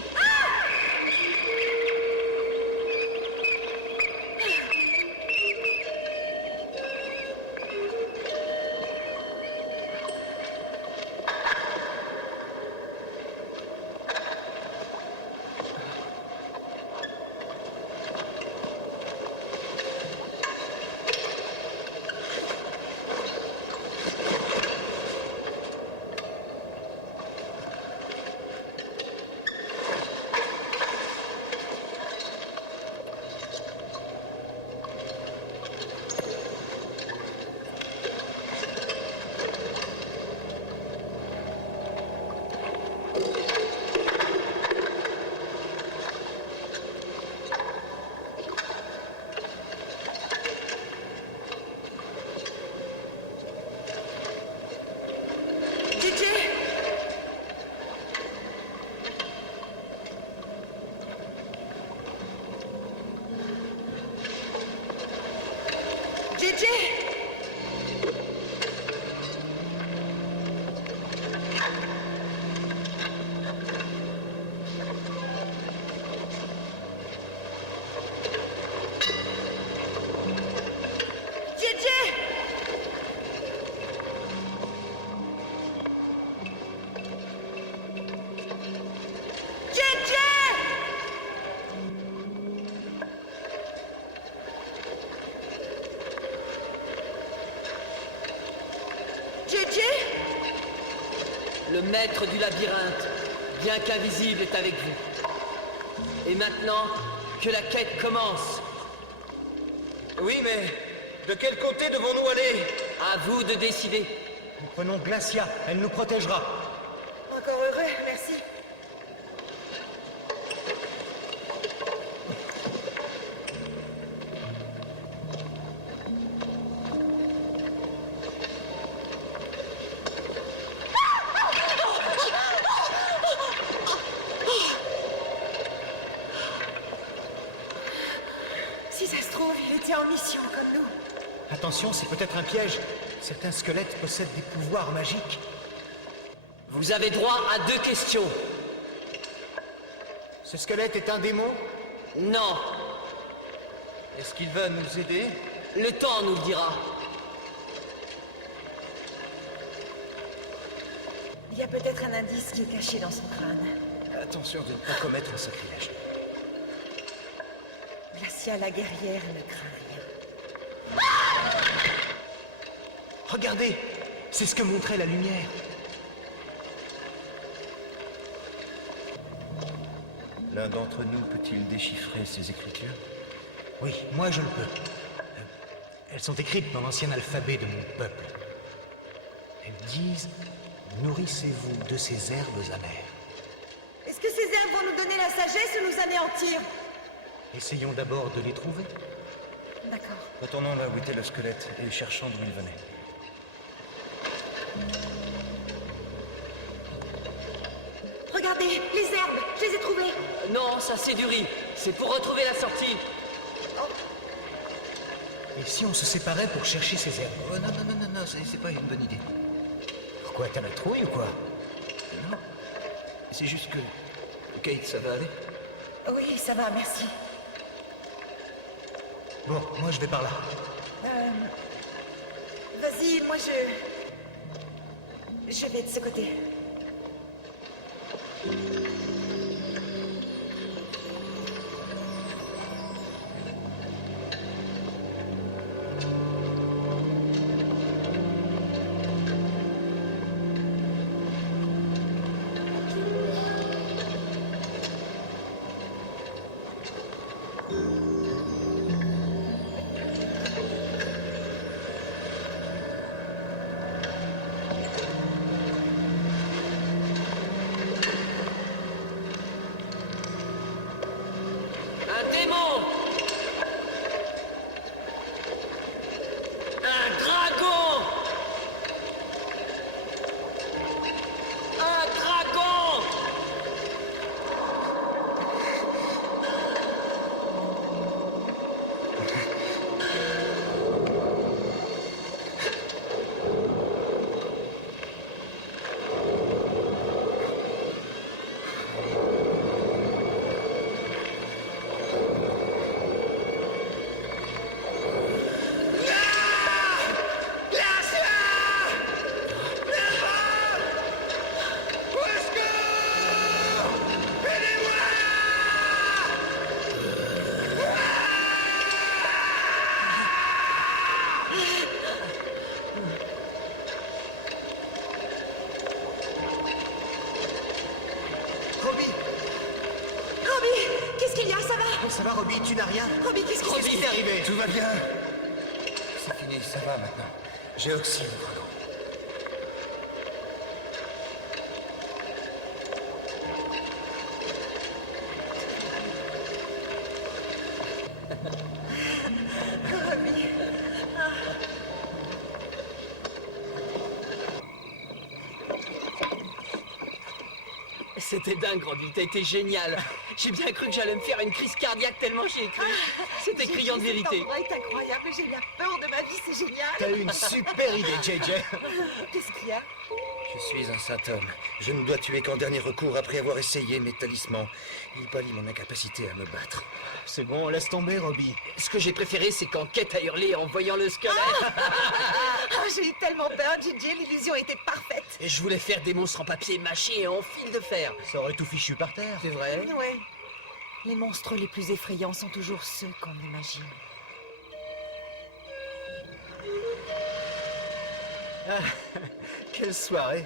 Le maître du labyrinthe, bien qu'invisible, est avec vous. Et maintenant, que la quête commence. Oui, mais de quel côté devons-nous aller? À vous de décider. Nous prenons Glacia, elle nous protégera. Encore heureux, merci. Si ça se trouve, il était en mission comme nous. Attention, c'est peut-être un piège. Certains squelettes possèdent des pouvoirs magiques. Vous avez droit à 2 questions. Ce squelette est un démon? Non, Est-ce qu'il va nous aider? le temps nous le dira. Il y a peut-être un indice qui est caché dans son crâne. Attention de ne pas commettre un sacrilège. Glacia la guerrière ne craint rien. Regardez, c'est ce que montrait la lumière. L'un d'entre nous peut-il déchiffrer ces écritures? Oui, moi je le peux. Elles sont écrites dans l'ancien alphabet de mon peuple. Elles disent « Nourrissez-vous de ces herbes amères. Est-ce que ces herbes vont nous donner la sagesse ou nous anéantir? » Essayons d'abord de les trouver. D'accord. Retournons là où était le squelette et cherchons d'où il venait. Regardez, les herbes, je les ai trouvées. Non, ça c'est du riz. C'est pour retrouver la sortie. Et si on se séparait pour chercher ces herbes? Oh non, non, non, non, non, c'est pas une bonne idée. Pourquoi, t'as la trouille ou quoi? Non, c'est juste que... Kate, ça va aller? Oui, ça va, merci. Bon, moi je vais par là. Vas-y, moi je vais de ce côté. Un démon! Un dragon! Un dragon! Robbie! Robbie, qu'est-ce qu'il y a? Ça va? Oh, ça va, Robbie, tu n'as rien? Robbie, qu'est-ce qui t'est arrivé? Tout va bien. C'est fini, ça va maintenant. J'ai oxy le dragon. Robbie. C'était dingue, Robbie, t'as été génial. J'ai bien cru que j'allais me faire une crise cardiaque tellement j'y ai cru. C'était criant de vérité. Cet endroit est incroyable, j'ai eu la peur de ma vie, c'est génial. T'as eu une super idée, JJ. Qu'est-ce qu'il y a? Je suis un saint homme. Je ne dois tuer qu'en dernier recours après avoir essayé mes talismans. Il pallie mon incapacité à me battre. C'est bon, laisse tomber, Robbie. Ce que j'ai préféré, c'est quand Kate a hurlé en voyant le squelette. Ah, j'ai eu tellement peur, JJ, l'illusion était parfaite. Et je voulais faire des monstres en papier mâché et en fil de fer. Ça aurait tout fichu par terre. C'est vrai? Ouais. Les monstres les plus effrayants sont toujours ceux qu'on imagine. Quelle soirée.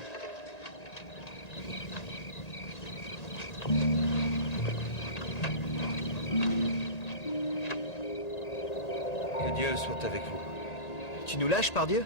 Que Dieu soit avec vous. Tu nous lâches, par Dieu?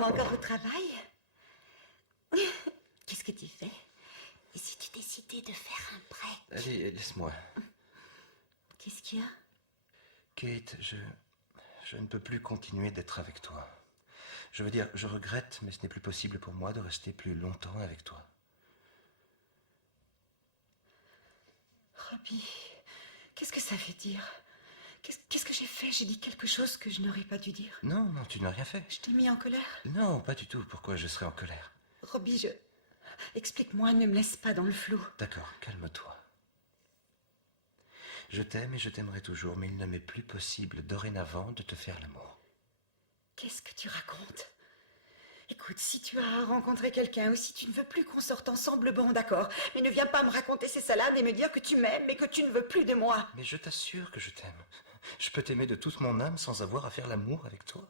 Encore au travail? Qu'est-ce que tu fais? Et si tu décidais de faire un break? Allez, laisse-moi. Qu'est-ce qu'il y a? Kate, je ne peux plus continuer d'être avec toi. Je veux dire, je regrette, mais ce n'est plus possible pour moi de rester plus longtemps avec toi. Robbie, qu'est-ce que ça veut dire? Qu'est-ce que j'ai fait? J'ai dit quelque chose que je n'aurais pas dû dire. Non, non, tu n'as rien fait. Je t'ai mis en colère? Non, pas du tout. Pourquoi je serais en colère? Robbie, explique-moi, ne me laisse pas dans le flou. D'accord, calme-toi. Je t'aime et je t'aimerai toujours, mais il ne m'est plus possible dorénavant de te faire l'amour. Qu'est-ce que tu racontes? Écoute, si tu as rencontré quelqu'un ou si tu ne veux plus qu'on sorte ensemble, bon, d'accord. Mais ne viens pas me raconter ces salades et me dire que tu m'aimes mais que tu ne veux plus de moi. Mais je t'assure que je t'aime. Je peux t'aimer de toute mon âme sans avoir à faire l'amour avec toi.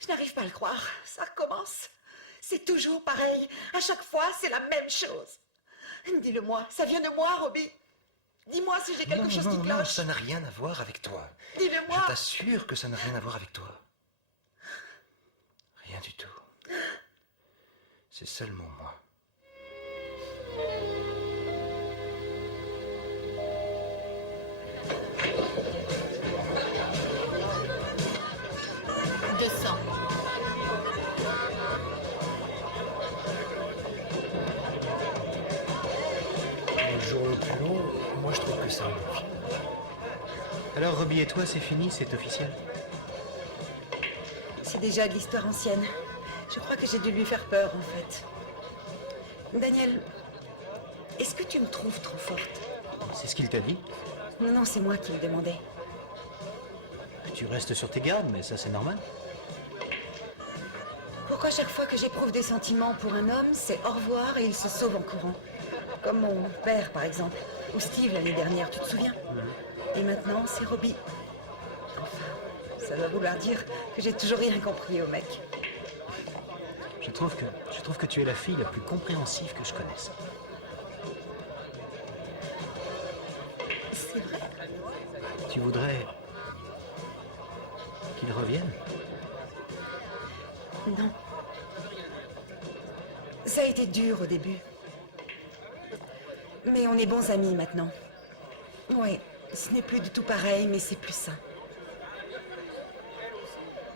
Je n'arrive pas à le croire. Ça recommence. C'est toujours pareil. À chaque fois, c'est la même chose. Dis-le-moi. Ça vient de moi, Robbie. Dis-moi si j'ai quelque chose qui cloche. Non, ça n'a rien à voir avec toi. Dis-le-moi. Je t'assure que ça n'a rien à voir avec toi. Rien du tout. C'est seulement moi. Le jour le plus long, moi je trouve que c'est un bon film. Alors Robbie et toi, c'est fini, c'est officiel? C'est déjà de l'histoire ancienne. Je crois que j'ai dû lui faire peur, en fait. Daniel, est-ce que tu me trouves trop forte? C'est ce qu'il t'a dit? Non, c'est moi qui le demandais. Tu restes sur tes gardes, mais ça c'est normal. Pourquoi chaque fois que j'éprouve des sentiments pour un homme, c'est au revoir et il se sauve en courant? Comme mon père, par exemple. Ou Steve l'année dernière, tu te souviens? Et maintenant, c'est Robbie. Enfin, ça doit vouloir dire que j'ai toujours rien compris au mec. Je trouve que tu es la fille la plus compréhensive que je connaisse. C'est vrai? Tu voudrais qu'il revienne? Non. Ça a été dur au début. Mais on est bons amis maintenant. Ouais, ce n'est plus du tout pareil, mais c'est plus sain.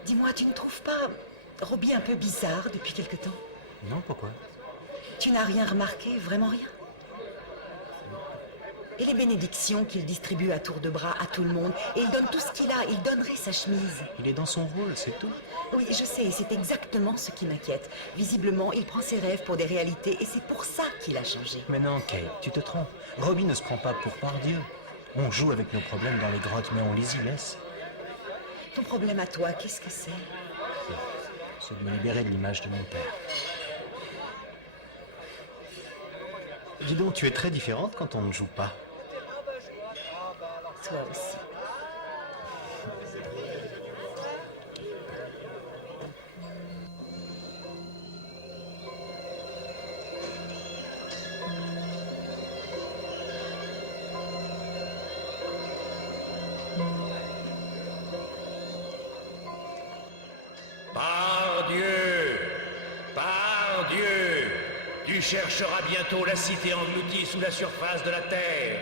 Dis-moi, tu ne trouves pas Robbie un peu bizarre depuis quelque temps? Non, pourquoi? Tu n'as rien remarqué, vraiment rien? Et les bénédictions qu'il distribue à tour de bras à tout le monde, et il donne tout ce qu'il a, il donnerait sa chemise. Il est dans son rôle, c'est tout. Oui, je sais, c'est exactement ce qui m'inquiète. Visiblement, il prend ses rêves pour des réalités, et c'est pour ça qu'il a changé. Mais non, Kate, tu te trompes. Robbie ne se prend pas pour Dieu. On joue avec nos problèmes dans les grottes, mais on les y laisse. Ton problème à toi, qu'est-ce que c'est? C'est de me libérer de l'image de mon père. Dis donc, tu es très différente quand on ne joue pas. Toi aussi. Par Dieu, tu chercheras bientôt la cité engloutie sous la surface de la terre.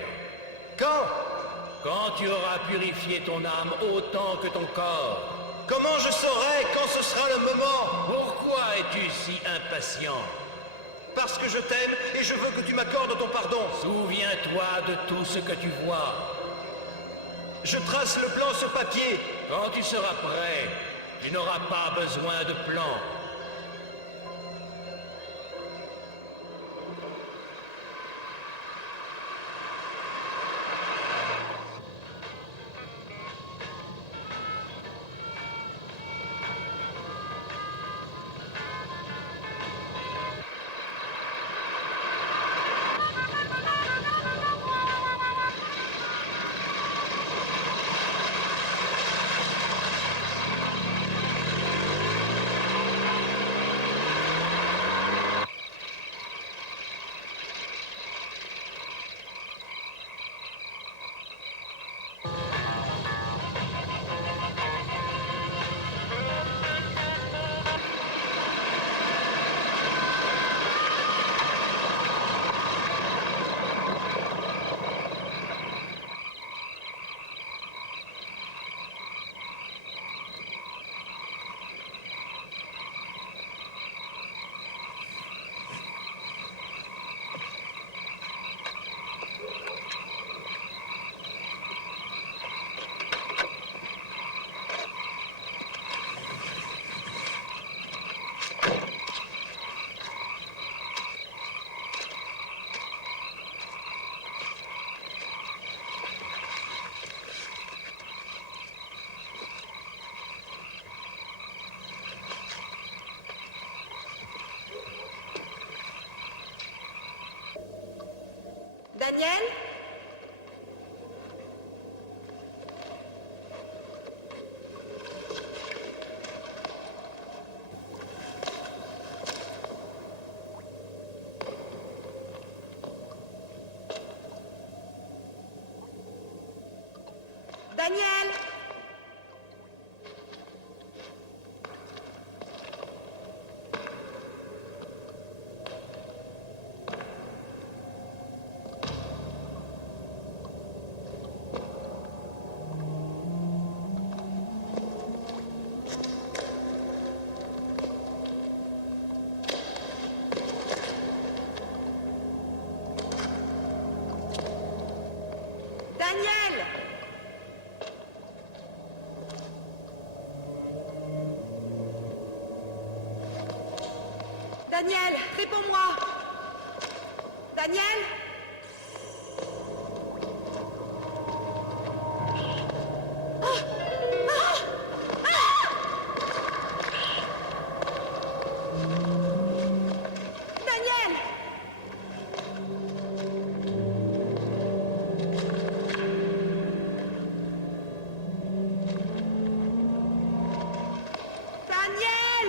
Quand tu auras purifié ton âme autant que ton corps. Comment je saurai quand ce sera le moment? Pourquoi es-tu si impatient? Parce que je t'aime et je veux que tu m'accordes ton pardon. Souviens-toi de tout ce que tu vois. Je trace le plan sur papier. Quand tu seras prêt, tu n'auras pas besoin de plan. Daniel? Daniel? Daniel! Daniel, réponds-moi! Daniel? Daniel! Daniel!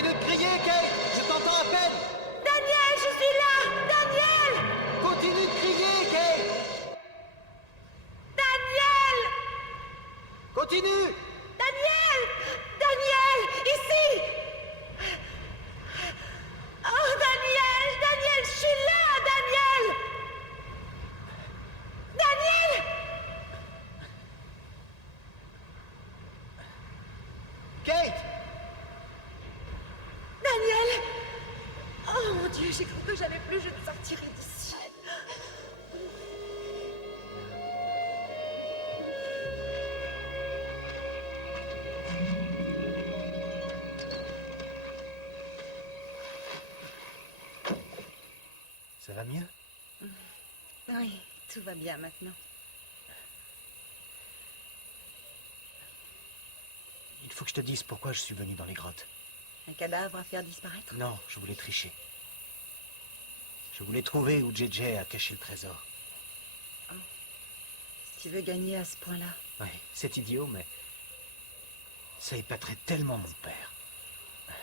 Continue de crier, Kate! Je t'entends à peine! Daniel, je suis là! Daniel! Continue de crier, Kate! Daniel! Continue! Daniel! Daniel! Ici! Oh, Daniel! Daniel, je suis là, Daniel! Daniel! Kate! Daniel! Oh mon Dieu, j'ai cru que j'avais plus, je ne sortirai d'ici. Ça va mieux? Oui, tout va bien maintenant. Il faut que je te dise pourquoi je suis venu dans les grottes. Un cadavre à faire disparaître? Non, je voulais tricher. Je voulais trouver où JJ a caché le trésor. Si tu veux gagner à ce point-là. Oui, c'est idiot, mais ça épaterait tellement mon père.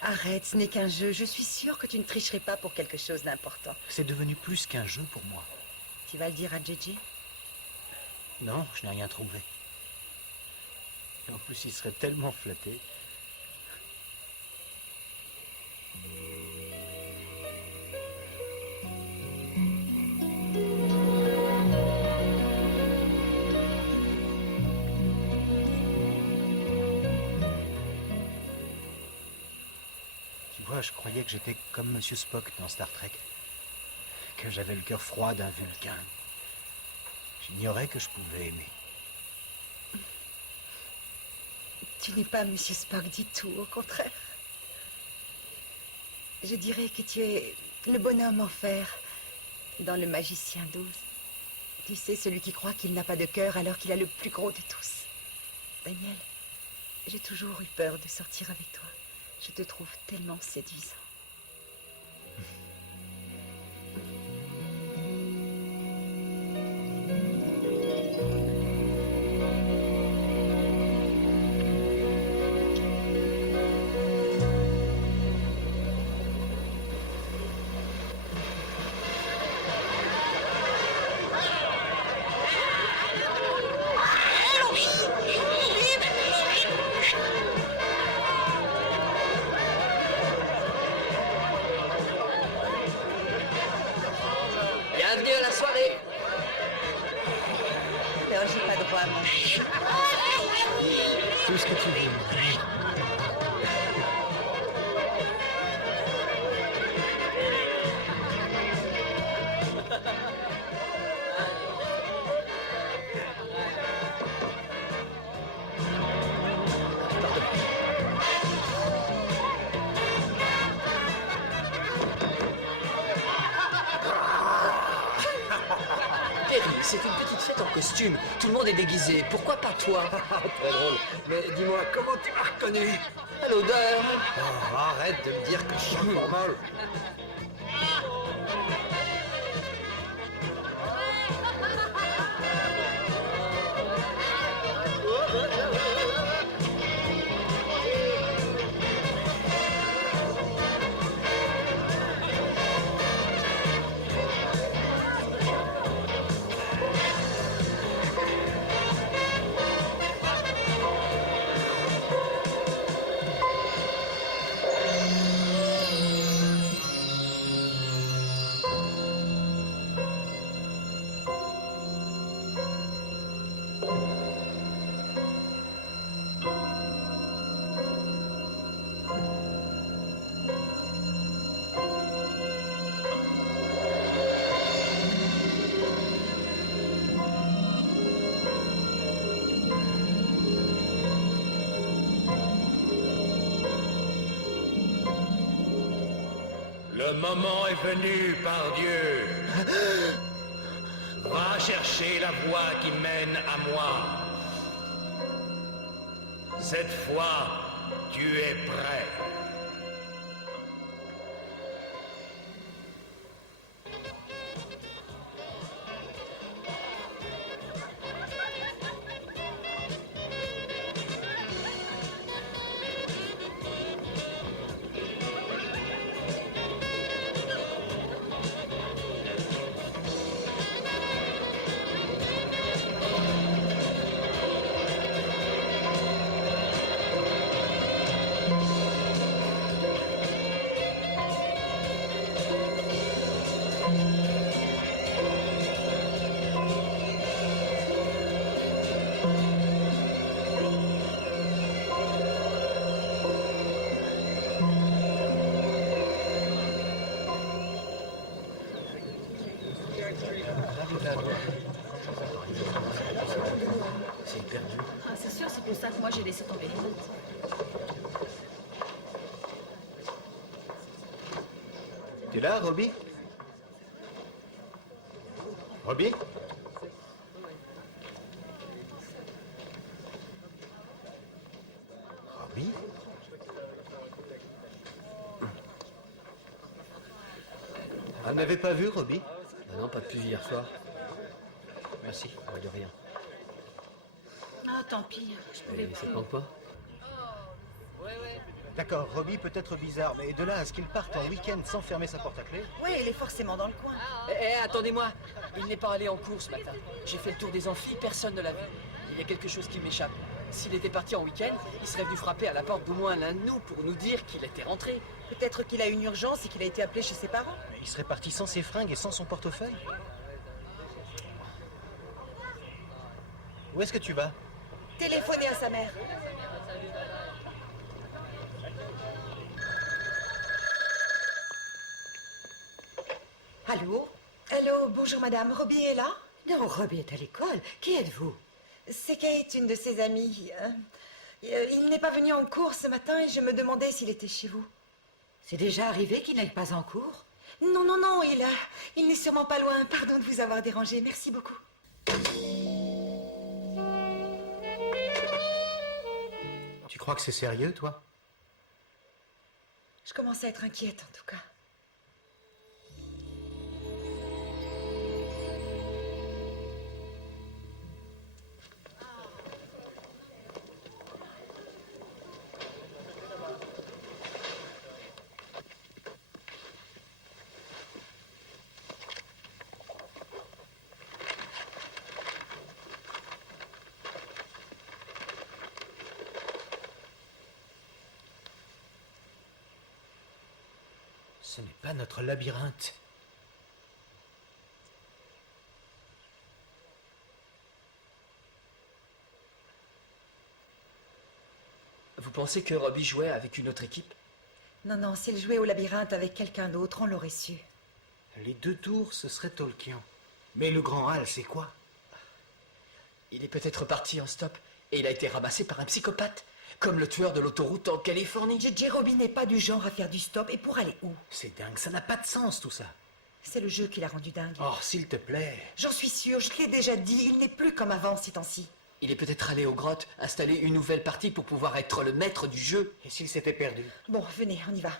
Arrête, ce n'est qu'un jeu. Je suis sûre que tu ne tricherais pas pour quelque chose d'important. C'est devenu plus qu'un jeu pour moi. Tu vas le dire à JJ? Non, je n'ai rien trouvé. Et en plus, il serait tellement flatté. Tu vois, je croyais que j'étais comme Monsieur Spock dans Star Trek. Que j'avais le cœur froid d'un Vulcain. J'ignorais que je pouvais aimer. Tu n'es pas Monsieur Spock du tout, au contraire. Je dirais que tu es le bonhomme en fer dans Le Magicien d'Oz. Tu sais, celui qui croit qu'il n'a pas de cœur alors qu'il a le plus gros de tous. Daniel, j'ai toujours eu peur de sortir avec toi. Je te trouve tellement séduisant. Bienvenue à la soirée. Non, j'ai pas droit à mon... Tout ce que tu veux. Kelly, c'est une petite fête en costume. Tout le monde est déguisé. Pourquoi pas toi? Très drôle. Mais dis-moi, comment tu m'as reconnu? À l'odeur. Oh, arrête de me dire que je suis normal. Le moment est venu, par Dieu. Va chercher la voie qui mène à moi. Cette fois, tu es prêt. perdu. Ah, c'est sûr, c'est pour ça que moi j'ai laissé tomber les notes. T'es là, Robbie? Robbie? Robbie? On n'avait pas vu, Robbie? Ah non, pas depuis hier soir. Merci, de rien. Ah, tant pis, je pouvais Ça plus. compte pas? D'accord, Robbie peut être bizarre, mais de là à ce qu'il parte en week-end sans fermer sa porte à clé... Oui, il est forcément dans le coin. Attendez-moi. Il n'est pas allé en cours ce matin. J'ai fait le tour des amphis, personne ne l'a vu. Il y a quelque chose qui m'échappe. S'il était parti en week-end, il serait venu frapper à la porte d'au moins l'un de nous pour nous dire qu'il était rentré. Peut-être qu'il a une urgence et qu'il a été appelé chez ses parents. Mais il serait parti sans ses fringues et sans son portefeuille. Où est-ce que tu vas? Téléphoner à sa mère. Allô? Allô, bonjour madame, Robbie est là? Non, Robbie est à l'école. Qui êtes-vous? C'est Kate, une de ses amies. Il n'est pas venu en cours ce matin et je me demandais s'il était chez vous. C'est déjà arrivé qu'il n'aille pas en cours? Non, non, non, il n'est sûrement pas loin. Pardon de vous avoir dérangé, merci beaucoup. Tu crois que c'est sérieux, toi? Je commence à être inquiète en tout cas. Ce n'est pas notre labyrinthe. Vous pensez que Robbie jouait avec une autre équipe? Non, non, s'il jouait au labyrinthe avec quelqu'un d'autre, on l'aurait su. Les 2 tours, ce serait Tolkien. Mais le grand hall, c'est quoi? Il est peut-être parti en stop et il a été ramassé par un psychopathe, comme le tueur de l'autoroute en Californie. JJ Robbie n'est pas du genre à faire du stop. Et pour aller où? C'est dingue, ça n'a pas de sens tout ça. C'est le jeu qui l'a rendu dingue. Oh, s'il te plaît. J'en suis sûre, je te l'ai déjà dit, il n'est plus comme avant ces temps-ci. Il est peut-être allé aux grottes, installer une nouvelle partie pour pouvoir être le maître du jeu. Et s'il s'était perdu? Bon, venez, on y va.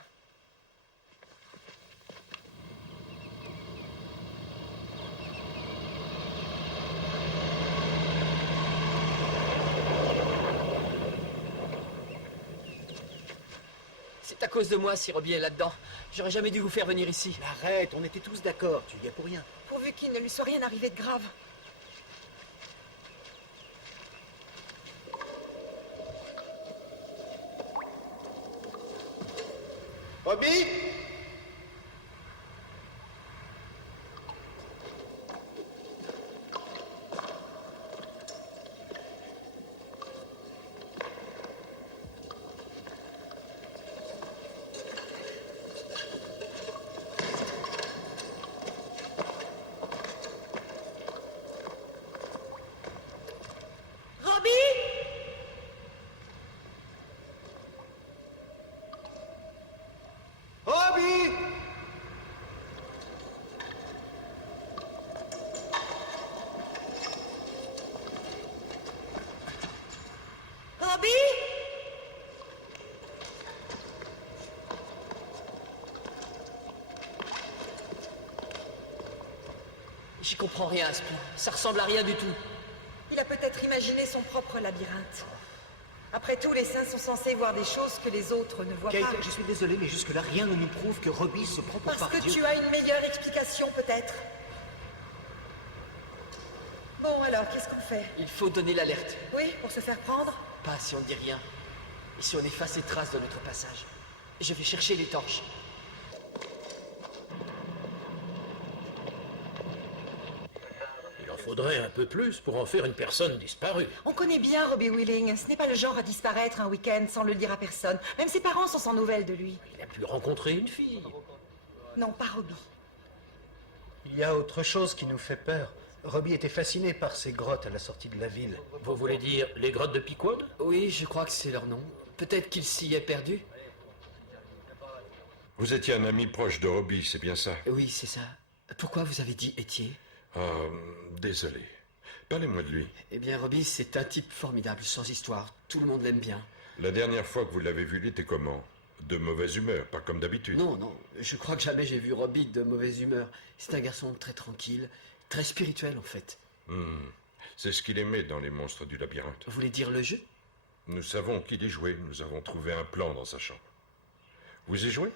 C'est à cause de moi si Robbie est là-dedans. J'aurais jamais dû vous faire venir ici. Arrête, on était tous d'accord, tu y es pour rien. Pourvu qu'il ne lui soit rien arrivé de grave. Robbie? Robbie! Robbie? J'y comprends rien à ce plan. Ça ressemble à rien du tout. Il a peut-être imaginé son propre labyrinthe. Après tout, les saints sont censés voir des choses que les autres ne voient Kate, pas. je suis désolé, mais jusque-là, rien ne nous prouve que Robbie se prend pour Parce par que Dieu. tu as une meilleure explication, peut-être. Bon, alors, qu'est-ce qu'on fait? Il faut donner l'alerte. Oui, pour se faire prendre? Pas si on dit rien. Et si on efface les traces de notre passage. Je vais chercher les torches. Il en faudrait un peu plus pour en faire une personne disparue. On connaît bien Robbie Willing. Ce n'est pas le genre à disparaître un week-end sans le dire à personne. Même ses parents sont sans nouvelles de lui. Il a pu rencontrer une fille. Non, pas Robbie. Il y a autre chose qui nous fait peur. Robbie était fasciné par ces grottes à la sortie de la ville. Vous voulez dire les grottes de Peakwood? Oui, je crois que c'est leur nom. Peut-être qu'il s'y est perdu. Vous étiez un ami proche de Robbie, c'est bien ça? Oui, c'est ça. Pourquoi vous avez dit étiez? Désolé. Parlez-moi de lui. Eh bien, Robbie, c'est un type formidable, sans histoire. Tout le monde l'aime bien. La dernière fois que vous l'avez vu, il était comment? De mauvaise humeur, pas comme d'habitude. Non, non, je crois que jamais j'ai vu Robbie de mauvaise humeur. C'est un garçon très tranquille, très spirituel en fait. C'est ce qu'il aimait dans les monstres du labyrinthe. Vous voulez dire le jeu? Nous savons qu'il y jouait, nous avons trouvé un plan dans sa chambre. Vous y jouez?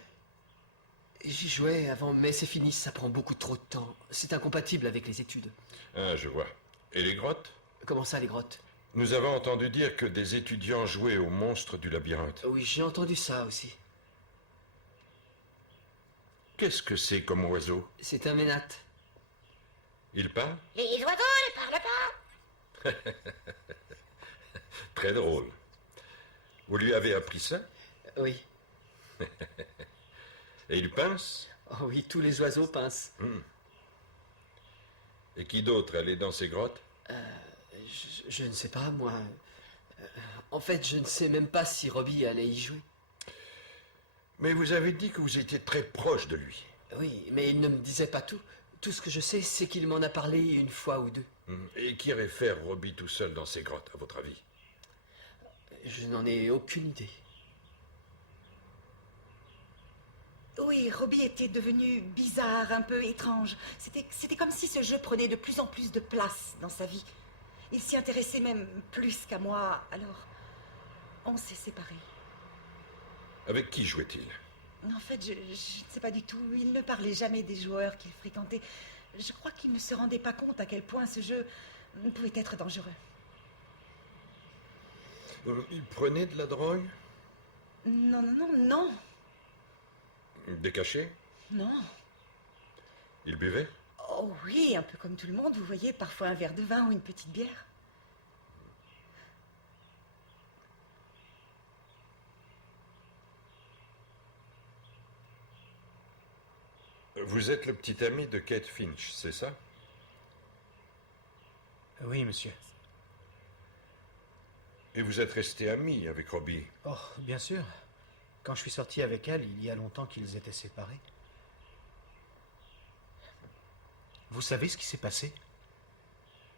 J'y jouais avant, mais c'est fini, ça prend beaucoup trop de temps. C'est incompatible avec les études. Ah, je vois. Et les grottes? Comment ça, les grottes? Nous avons entendu dire que des étudiants jouaient aux monstres du labyrinthe. Oui, j'ai entendu ça aussi. Qu'est-ce que c'est comme oiseau? C'est un ménate. Il parle? Les oiseaux ne parlent pas. Très drôle. Vous lui avez appris ça? Oui. Et il pince? Oh oui, tous les oiseaux pincent. Et qui d'autre allait dans ces grottes? Je ne sais pas, moi. En fait, je ne sais même pas si Robbie allait y jouer. Mais vous avez dit que vous étiez très proche de lui. Oui, mais il ne me disait pas tout. Tout ce que je sais, c'est qu'il m'en a parlé une fois ou deux. Et qui irait faire Robbie tout seul dans ces grottes, à votre avis? Je n'en ai aucune idée. Oui, Robbie était devenu bizarre, un peu étrange. C'était comme si ce jeu prenait de plus en plus de place dans sa vie. Il s'y intéressait même plus qu'à moi, alors on s'est séparés. Avec qui jouait-il? En fait, je ne sais pas du tout. Il ne parlait jamais des joueurs qu'il fréquentait. Je crois qu'il ne se rendait pas compte à quel point ce jeu pouvait être dangereux. Il prenait de la drogue? Non, non, non, non. Des cachets? Non. Il buvait? Oh oui, un peu comme tout le monde, vous voyez, parfois un verre de vin ou une petite bière. Vous êtes le petit ami de Kate Finch, c'est ça? Oui, monsieur. Et vous êtes resté ami avec Robbie? Oh, bien sûr. Quand je suis sorti avec elle, il y a longtemps qu'ils étaient séparés. Vous savez ce qui s'est passé?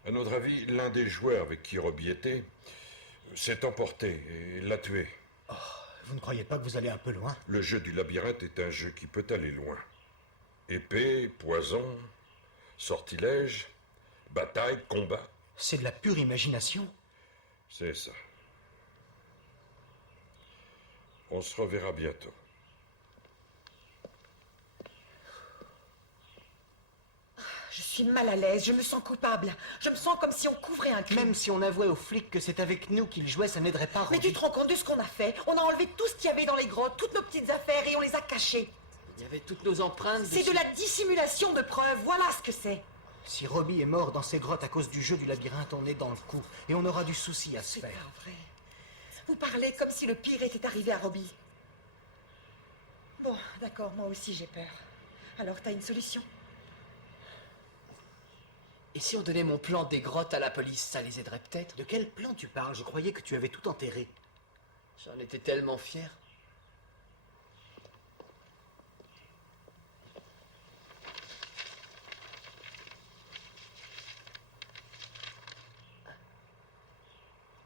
À notre avis, l'un des joueurs avec qui Robbie était s'est emporté et l'a tué. Oh, vous ne croyez pas que vous allez un peu loin? Le jeu du labyrinthe est un jeu qui peut aller loin. Épée, poison, sortilège, bataille, combat. C'est de la pure imagination. C'est ça. On se reverra bientôt. Je suis mal à l'aise, je me sens coupable. Je me sens comme si on couvrait un crime. Même si on avouait aux flics que c'est avec nous qu'il jouait, ça n'aiderait pas Robbie. Mais tu te rends compte de ce qu'on a fait? On a enlevé tout ce qu'il y avait dans les grottes, toutes nos petites affaires, et on les a cachées. Il y avait toutes nos empreintes. C'est de la dissimulation de preuves, voilà ce que c'est. Si Robbie est mort dans ces grottes à cause du jeu du labyrinthe, on est dans le coup. Et on aura du souci à se faire. C'est pas vrai. Vous parlez comme si le pire était arrivé à Robbie. Bon, d'accord, moi aussi j'ai peur. Alors, t'as une solution? Et si on donnait mon plan des grottes à la police, ça les aiderait peut-être? De quel plan tu parles? Je croyais que tu avais tout enterré. J'en étais tellement fier.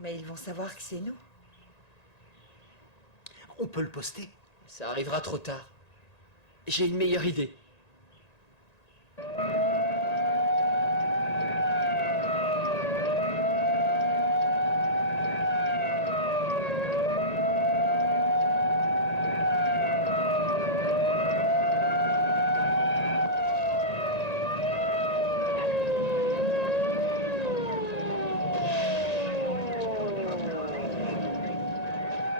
Mais ils vont savoir que c'est nous. On peut le poster. Ça arrivera trop tard. J'ai une meilleure idée.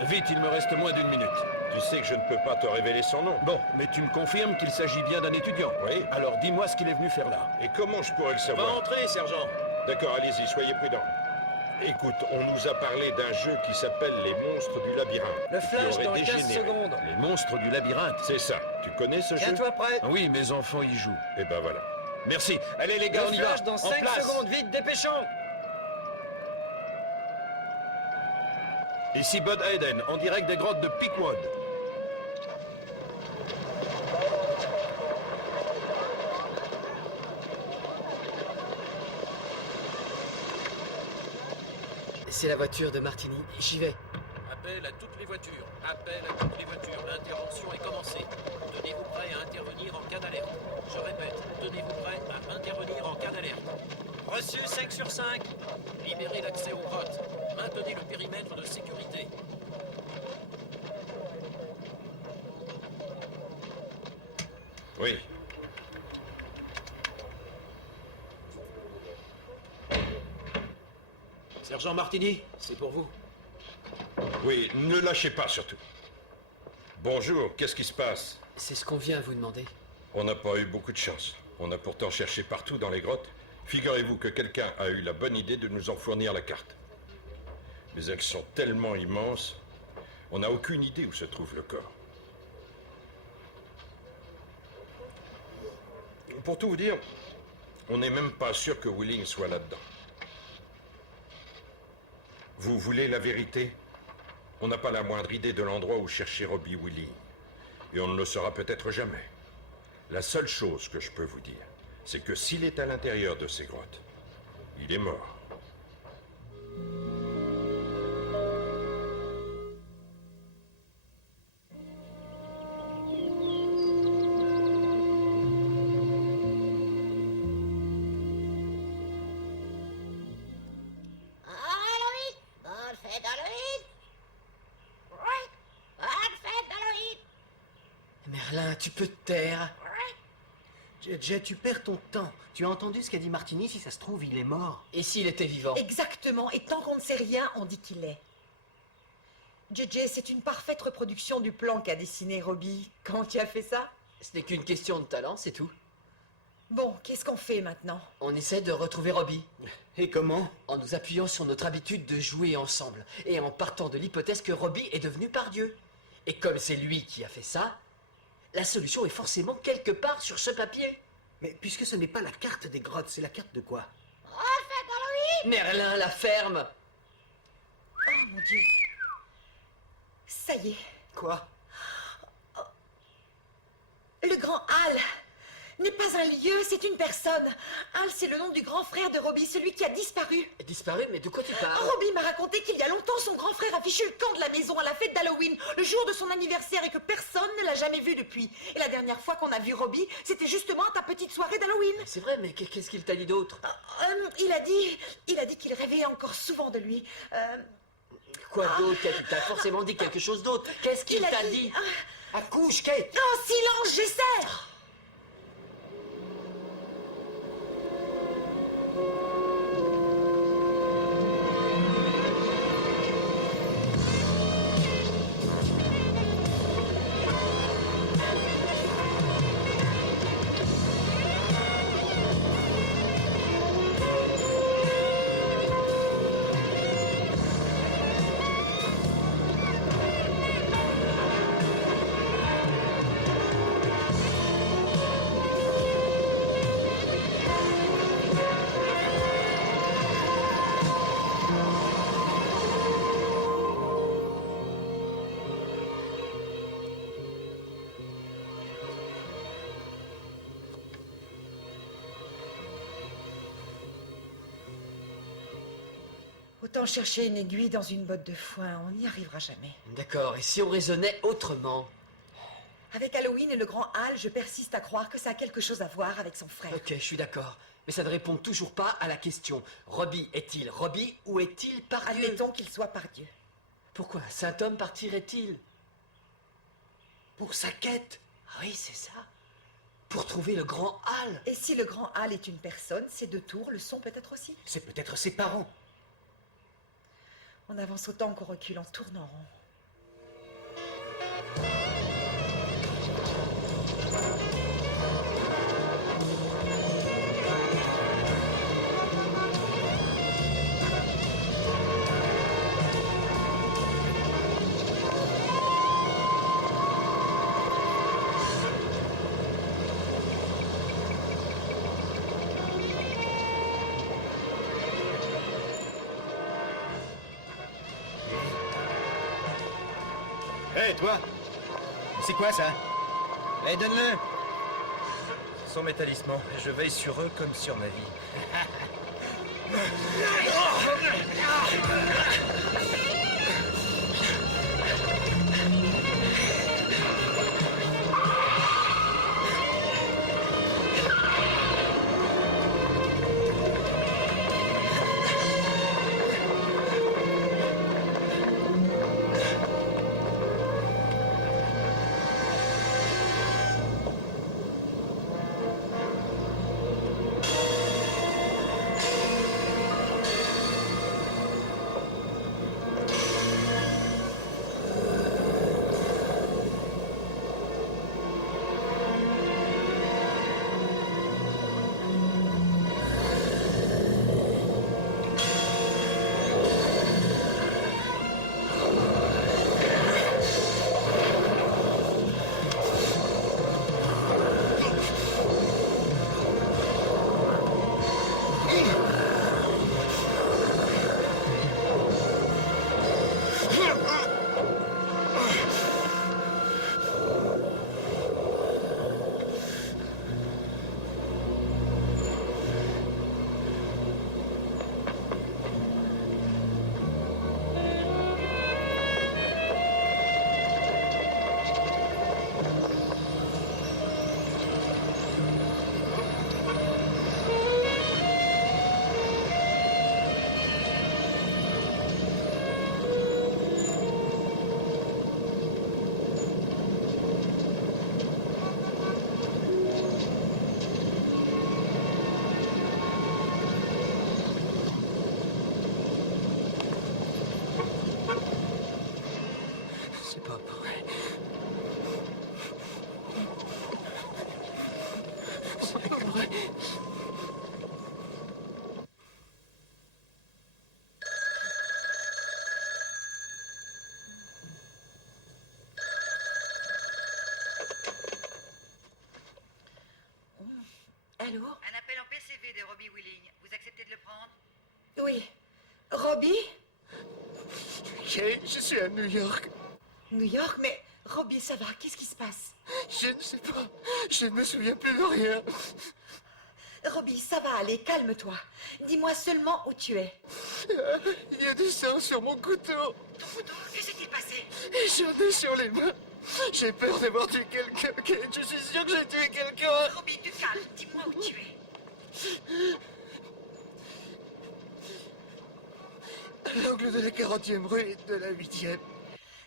Vite, il me reste moins d'une minute. Tu sais que je ne peux pas te révéler son nom. Bon, mais tu me confirmes qu'il s'agit bien d'un étudiant? Oui. Alors dis-moi ce qu'il est venu faire là. Et comment je pourrais le savoir? Entrez, sergent. D'accord, allez-y, soyez prudent. Écoute, on nous a parlé d'un jeu qui s'appelle Les Monstres du Labyrinthe. Le flash qui aurait dans 15 dégénéré. secondes. Les monstres du labyrinthe. C'est ça. Tu connais ce jeu? Tiens-toi prêt. Oui, mes enfants y jouent. Eh ben voilà. Merci. Allez les gars, on y va. Refuge dans En 5 place. secondes, vite, dépêchons. Ici Bud Hayden, en direct des grottes de Peakwood. C'est la voiture de Martini. J'y vais. Appel à toutes les voitures. Appel à toutes les voitures. L'intervention est commencée. Tenez-vous prêts à intervenir en cas d'alerte. Je répète, tenez-vous prêts à intervenir en cas d'alerte. Reçu 5 sur 5. Libérez l'accès aux grottes. Maintenez le périmètre de sécurité. Oui. Sergent Martini, c'est pour vous. Oui, ne lâchez pas surtout. Bonjour, qu'est-ce qui se passe? C'est ce qu'on vient vous demander. On n'a pas eu beaucoup de chance. On a pourtant cherché partout dans les grottes. Figurez-vous que quelqu'un a eu la bonne idée de nous en fournir la carte. Mais elles sont tellement immenses, on n'a aucune idée où se trouve le corps. Pour tout vous dire, on n'est même pas sûr que Willing soit là-dedans. Vous voulez la vérité? On n'a pas la moindre idée de l'endroit où chercher Robbie Willing. Et on ne le saura peut-être jamais. La seule chose que je peux vous dire, c'est que s'il est à l'intérieur de ces grottes, il est mort. Halloween! Bonne fête d'Halloween! Oui! Bonne fête d'Halloween! Merlin, tu peux te taire. Jet, tu perds ton temps. Tu as entendu ce qu'a dit Martini? Si ça se trouve, il est mort. Et s'il était vivant? Exactement, et tant qu'on ne sait rien, on dit qu'il est. JJ, c'est une parfaite reproduction du plan qu'a dessiné Robbie. Comment tu as fait ça? Ce n'est qu'une question de talent, c'est tout. Bon, qu'est-ce qu'on fait maintenant? On essaie de retrouver Robbie. Et comment? En nous appuyant sur notre habitude de jouer ensemble. Et en partant de l'hypothèse que Robbie est devenu pardieu. Et comme c'est lui qui a fait ça, la solution est forcément quelque part sur ce papier. Mais puisque ce n'est pas la carte des grottes, c'est la carte de quoi? Bonne fête d'Halloween! Merlin, la ferme! Oh mon Dieu. Ça y est. Quoi? Le grand Hal n'est pas un lieu, c'est une personne. Hal, c'est le nom du grand frère de Robbie, celui qui a disparu. Disparu? Mais de quoi tu parles? Robbie m'a raconté qu'il y a longtemps, son grand frère a fichu le camp de la maison à la fête d'Halloween, le jour de son anniversaire, et que personne ne l'a jamais vu depuis. Et la dernière fois qu'on a vu Robbie, c'était justement à ta petite soirée d'Halloween. C'est vrai, mais qu'est-ce qu'il t'a dit d'autre? Il a dit qu'il rêvait encore souvent de lui. Quoi d'autre? Il t'a forcément dit quelque chose d'autre. Qu'est-ce qu'il t'a dit? Accouche, Kate! Non, silence, j'essaie! Autant chercher une aiguille dans une botte de foin, on n'y arrivera jamais. D'accord, et si on raisonnait autrement? Avec Halloween et le grand Hal, je persiste à croire que ça a quelque chose à voir avec son frère. Ok, je suis d'accord. Mais ça ne répond toujours pas à la question. Robbie est-il Robbie ou est-il pardieu? Admettons qu'il soit pardieu. Pourquoi Saint Homme partirait-il? Pour sa quête. Ah oui, c'est ça. Pour trouver le grand Hal. Et si le grand Hal est une personne, ces deux tours le sont peut-être aussi. C'est peut-être ses parents. On avance autant qu'on recule en tournant rond. Hé, toi! C'est quoi ça? Allez, donne-le! Ce sont mes talismans. Je veille sur eux comme sur ma vie. C'est pas vrai. C'est pas vrai. Allô? Un appel en PCV de Robbie Willing. Vous acceptez de le prendre? Oui. Robbie? Kate, je suis à New York. New York? Mais Robbie, ça va? Qu'est-ce qui se passe? Je ne sais pas. Je ne me souviens plus de rien. Robbie, ça va aller, calme-toi. Dis-moi seulement où tu es. Il y a du sang sur mon couteau. Ton couteau? Que s'est-il passé? Et j'en ai sur les mains. J'ai peur d'avoir tué quelqu'un, Kate. Je suis sûr que j'ai tué quelqu'un. Robbie, du calme. Dis-moi où tu es. À l'angle de la 40e rue et de la 8e.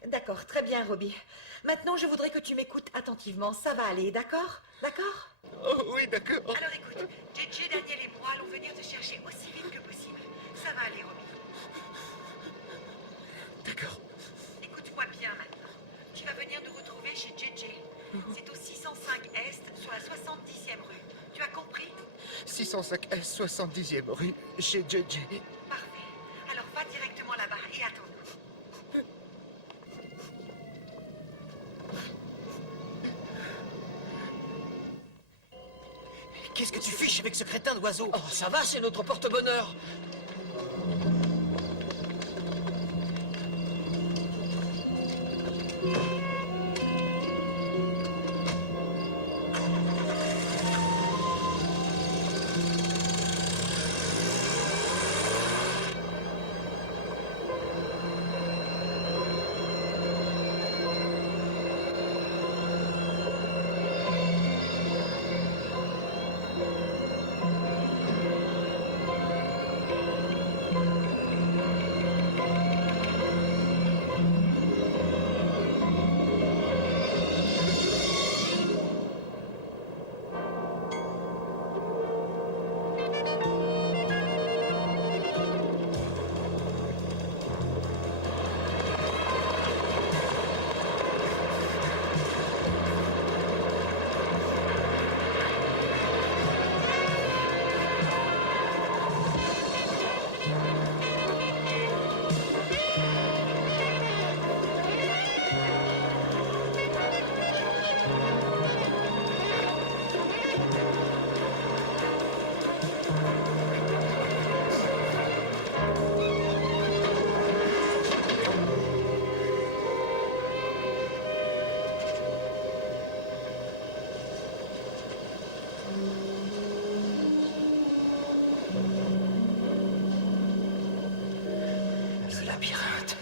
D'accord, très bien, Robbie. Maintenant, je voudrais que tu m'écoutes attentivement. Ça va aller, d'accord? D'accord? Oh oui, d'accord. Alors écoute, JJ, Daniel et moi allons venir te chercher aussi vite que possible. Ça va aller, Robbie. D'accord. Écoute-moi bien maintenant. Tu vas venir nous retrouver chez JJ. C'est au 605 Est, sur la 70e rue. Tu as compris? 605 S, 70e rue, chez JJ. Parfait. Alors va directement là-bas et attends-nous. Qu'est-ce que tu fiches avec ce crétin d'oiseau? Oh, ça va, c'est notre porte-bonheur. labyrinthe.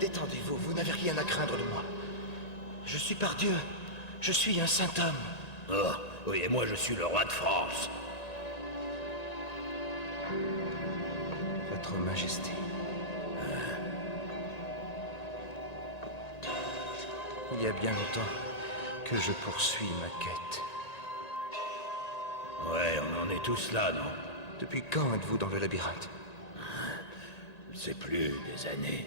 Détendez-vous, vous n'avez rien à craindre de moi. Je suis par Dieu, je suis un saint homme. Oh, oui, et moi je suis le roi de France. Votre Majesté. Il y a bien longtemps que je poursuis ma quête. Ouais, on en est tous là, non? Depuis quand êtes-vous dans le labyrinthe? C'est plus des années.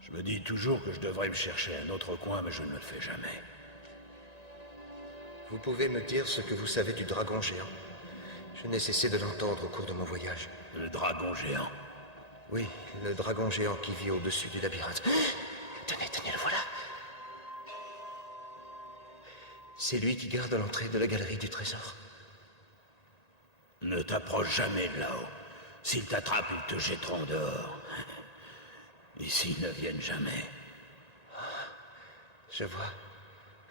Je me dis toujours que je devrais me chercher un autre coin, mais je ne le fais jamais. Vous pouvez me dire ce que vous savez du dragon géant? Je n'ai cessé de l'entendre au cours de mon voyage. Le dragon géant? Oui, le dragon géant qui vit au-dessus du labyrinthe. Tenez, le voilà. C'est lui qui garde l'entrée de la galerie du trésor. Ne t'approche jamais de là-haut. S'ils t'attrapent, ils te jetteront dehors. Et s'ils ne viennent jamais. Je vois.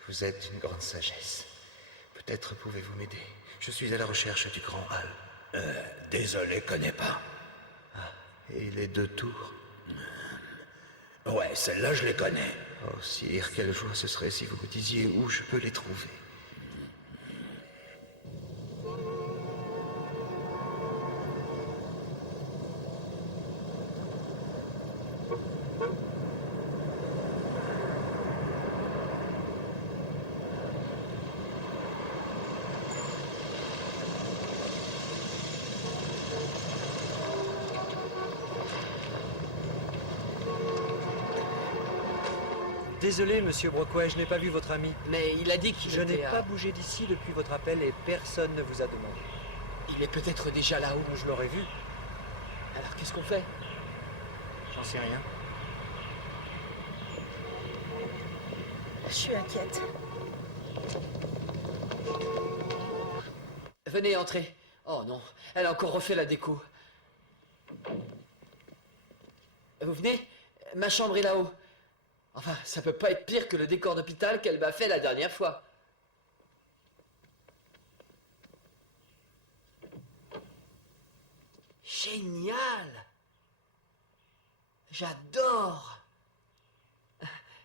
Vous êtes d'une grande sagesse. Peut-être pouvez-vous m'aider. Je suis à la recherche du grand hall. Désolé, connais pas. Ah, et les 2 tours? Ouais, celles-là, je les connais. Oh, sire, quelle joie ce serait si vous me disiez où je peux les trouver. Désolé, monsieur Brockway, je n'ai pas vu votre ami. Mais il a dit qu'il Je n'ai était pas bougé d'ici depuis votre appel et personne ne vous a demandé. Il est peut-être déjà là-haut. Je l'aurais vu. Alors qu'est-ce qu'on fait? J'en sais rien. Je suis inquiète. Venez, entrez. Oh non, elle a encore refait la déco. Vous venez? Ma chambre est là-haut. Enfin, ça peut pas être pire que le décor d'hôpital qu'elle m'a fait la dernière fois. Génial! J'adore!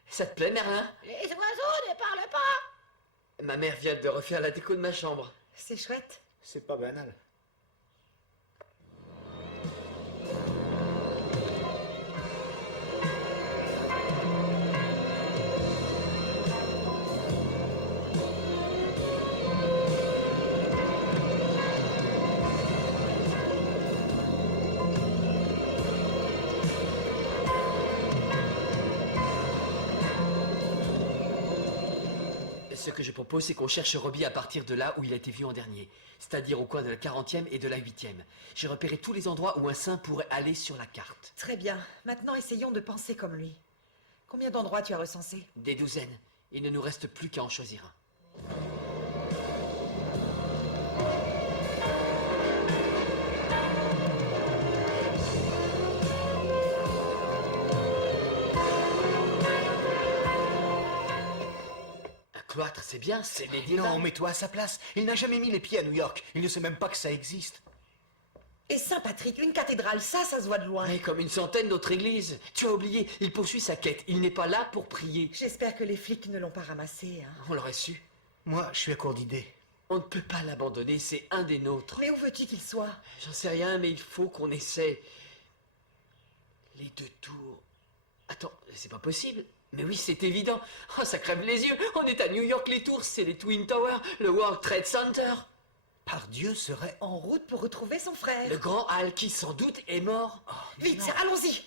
Ça te plaît, Merlin? Les oiseaux ne parlent pas. Ma mère vient de refaire la déco de ma chambre. C'est chouette. C'est pas banal. Ce que je propose, c'est qu'on cherche Robbie à partir de là où il a été vu en dernier, c'est-à-dire au coin de la 40e et de la 8e. J'ai repéré tous les endroits où un saint pourrait aller sur la carte. Très bien. Maintenant, essayons de penser comme lui. Combien d'endroits tu as recensés? Des douzaines. Il ne nous reste plus qu'à en choisir un. Cloître, c'est bien, c'est médiéval. Non, mets-toi à sa place. Il n'a jamais mis les pieds à New York. Il ne sait même pas que ça existe. Et Saint-Patrick, une cathédrale, ça se voit de loin. Mais comme une centaine d'autres églises. Tu as oublié, il poursuit sa quête. Il n'est pas là pour prier. J'espère que les flics ne l'ont pas ramassé. Hein. On l'aurait su. Moi, je suis à court d'idées. On ne peut pas l'abandonner, c'est un des nôtres. Mais où veux-tu qu'il soit? J'en sais rien, mais il faut qu'on essaie. Les deux tours. Attends, c'est pas possible. Mais oui, c'est évident. Oh, ça crève les yeux. On est à New York, les tours, c'est les Twin Towers, le World Trade Center. Pardieu serait en route pour retrouver son frère. Le grand Hal qui, sans doute, est mort. Oh, vite, allons-y.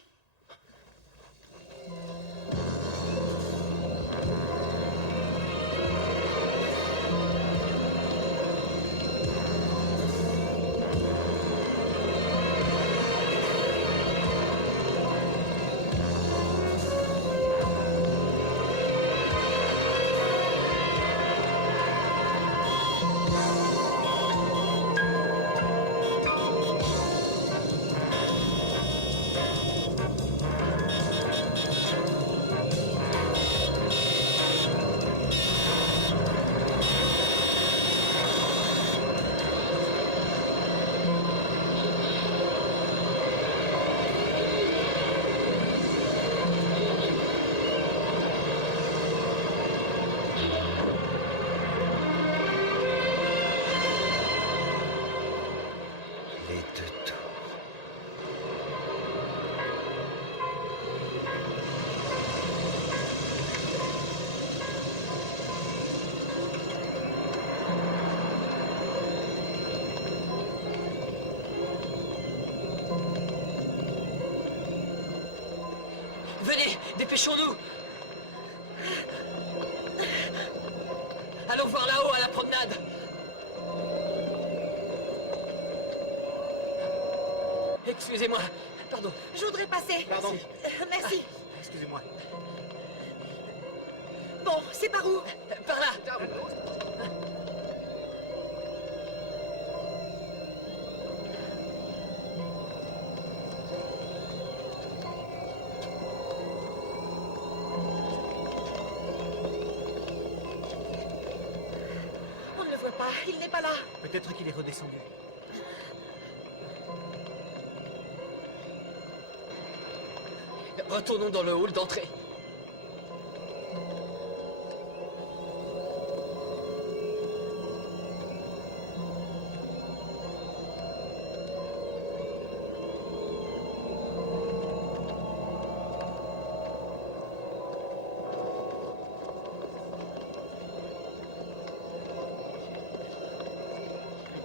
Venez, dépêchons-nous. Allons voir là-haut à la promenade. Excusez-moi, pardon. Je voudrais passer. Pardon. Merci. Excusez-moi. Bon, c'est par où? Par là. On ne le voit pas, il n'est pas là. Peut-être qu'il est redescendu. Retournons dans le hall d'entrée.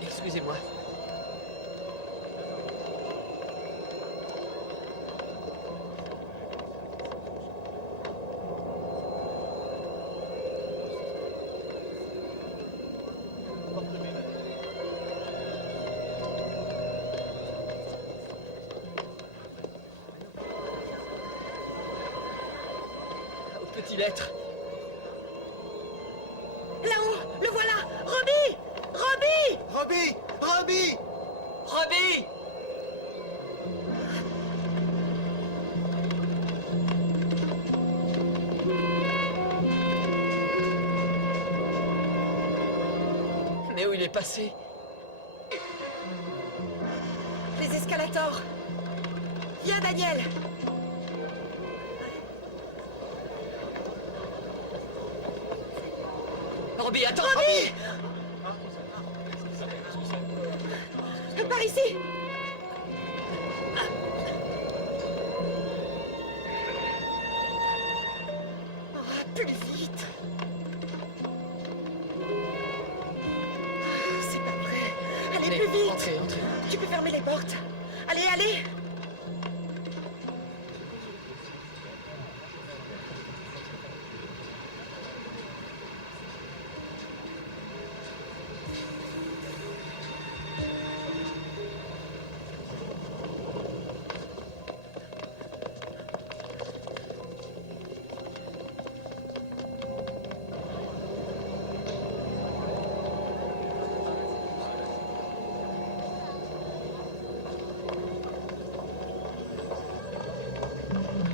Excusez-moi. Petit lettre. Là-haut, le voilà. Robbie! Robbie! Robbie! Robbie! Robbie! il est passé? Les escalators. Viens, Daniel. Robbie, attends! Robbie! Par ici. Plus vite. C'est pas vrai. Allez, plus vite. Entrez, entrez. Tu peux fermer les portes. Allez, allez.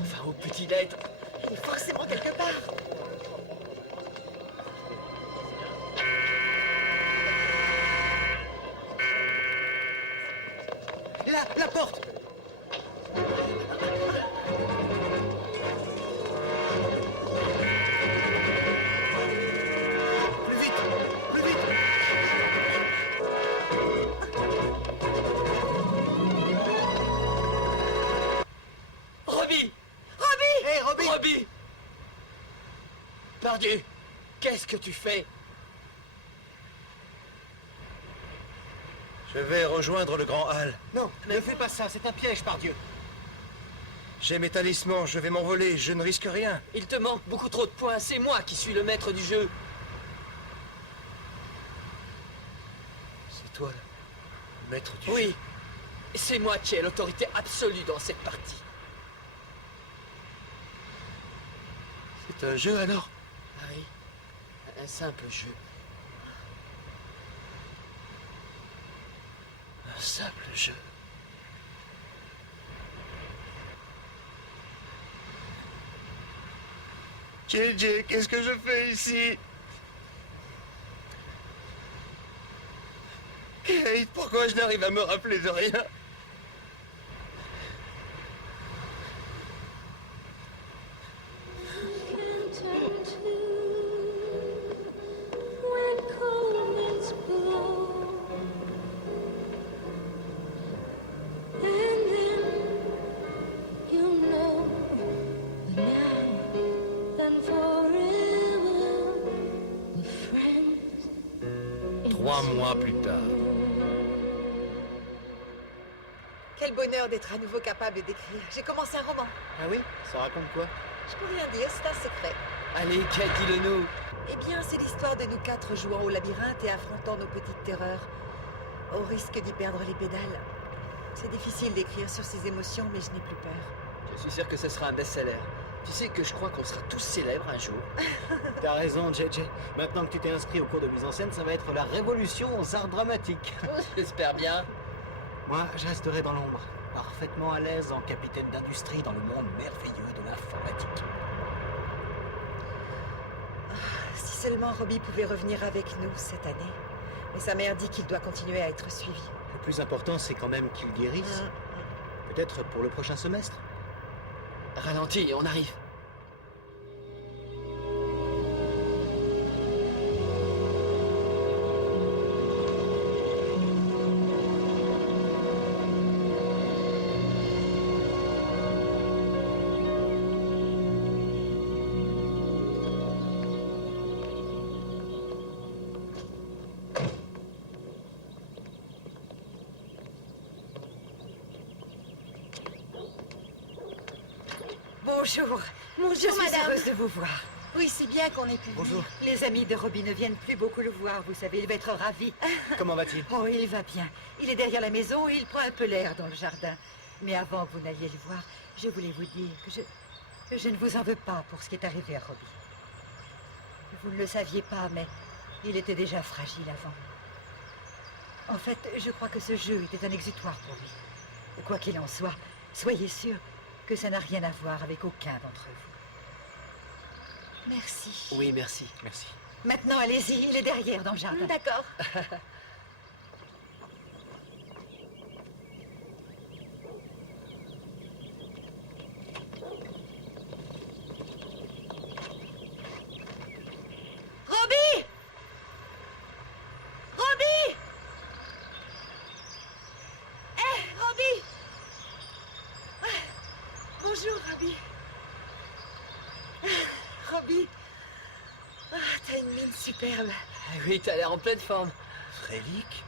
Enfin, où peut-il être? Il est forcément quelque part. Là, la porte! Plus vite! Plus vite! Robbie! Robbie! Hé, Robbie! Robbie! Pardieu, qu'est-ce que tu fais? Je vais rejoindre le grand hall. Non, ne fais pas ça, c'est un piège, par Dieu. J'ai mes talismans, je vais m'envoler, je ne risque rien. Il te manque beaucoup trop de points, c'est moi qui suis le maître du jeu. C'est toi, le maître du Oui, jeu. c'est moi qui ai l'autorité absolue dans cette partie. C'est un jeu alors? Ah oui, un simple jeu. Un simple jeu. JJ, qu'est-ce que je fais ici? Kate, pourquoi je n'arrive à me rappeler de rien? Trois mois plus tard. Quel bonheur d'être à nouveau capable d'écrire. J'ai commencé un roman. Ah oui? Ça raconte quoi? Je peux rien dire, c'est un secret. Allez, Kate, dis-le-nous. Eh bien, c'est l'histoire de nous quatre jouant au labyrinthe et affrontant nos petites terreurs, au risque d'y perdre les pédales. C'est difficile d'écrire sur ces émotions, mais je n'ai plus peur. Je suis sûr que ce sera un best-seller. Tu sais que je crois qu'on sera tous célèbres un jour. T'as raison, JJ. Maintenant que tu t'es inscrit au cours de mise en scène, ça va être la révolution aux arts dramatiques. J'espère bien. Moi, je resterai dans l'ombre, parfaitement à l'aise en capitaine d'industrie dans le monde merveilleux de l'informatique. Si seulement Robbie pouvait revenir avec nous cette année. Mais sa mère dit qu'il doit continuer à être suivi. Le plus important, c'est quand même qu'il guérisse. Peut-être pour le prochain semestre. Ralentis, on arrive. Bonjour. Bonjour, Je suis madame. heureuse de vous voir. Oui, c'est bien qu'on ait pu venir. Les amis de Robbie ne viennent plus beaucoup le voir, vous savez, il va être ravi. Comment va-t-il? Oh, il va bien. Il est derrière la maison et il prend un peu l'air dans le jardin. Mais avant que vous n'alliez le voir, je voulais vous dire que je ne vous en veux pas pour ce qui est arrivé à Robbie. Vous ne le saviez pas, mais il était déjà fragile avant. En fait, je crois que ce jeu était un exutoire pour lui. Quoi qu'il en soit, soyez sûr que ça n'a rien à voir avec aucun d'entre vous. Merci. Oui, merci. Merci. Maintenant, allez-y, il est derrière dans le jardin. D'accord. Bonjour, Robbie. Robbie. Ah, t'as une mine superbe. Oui, t'as l'air en pleine forme. Frédéric?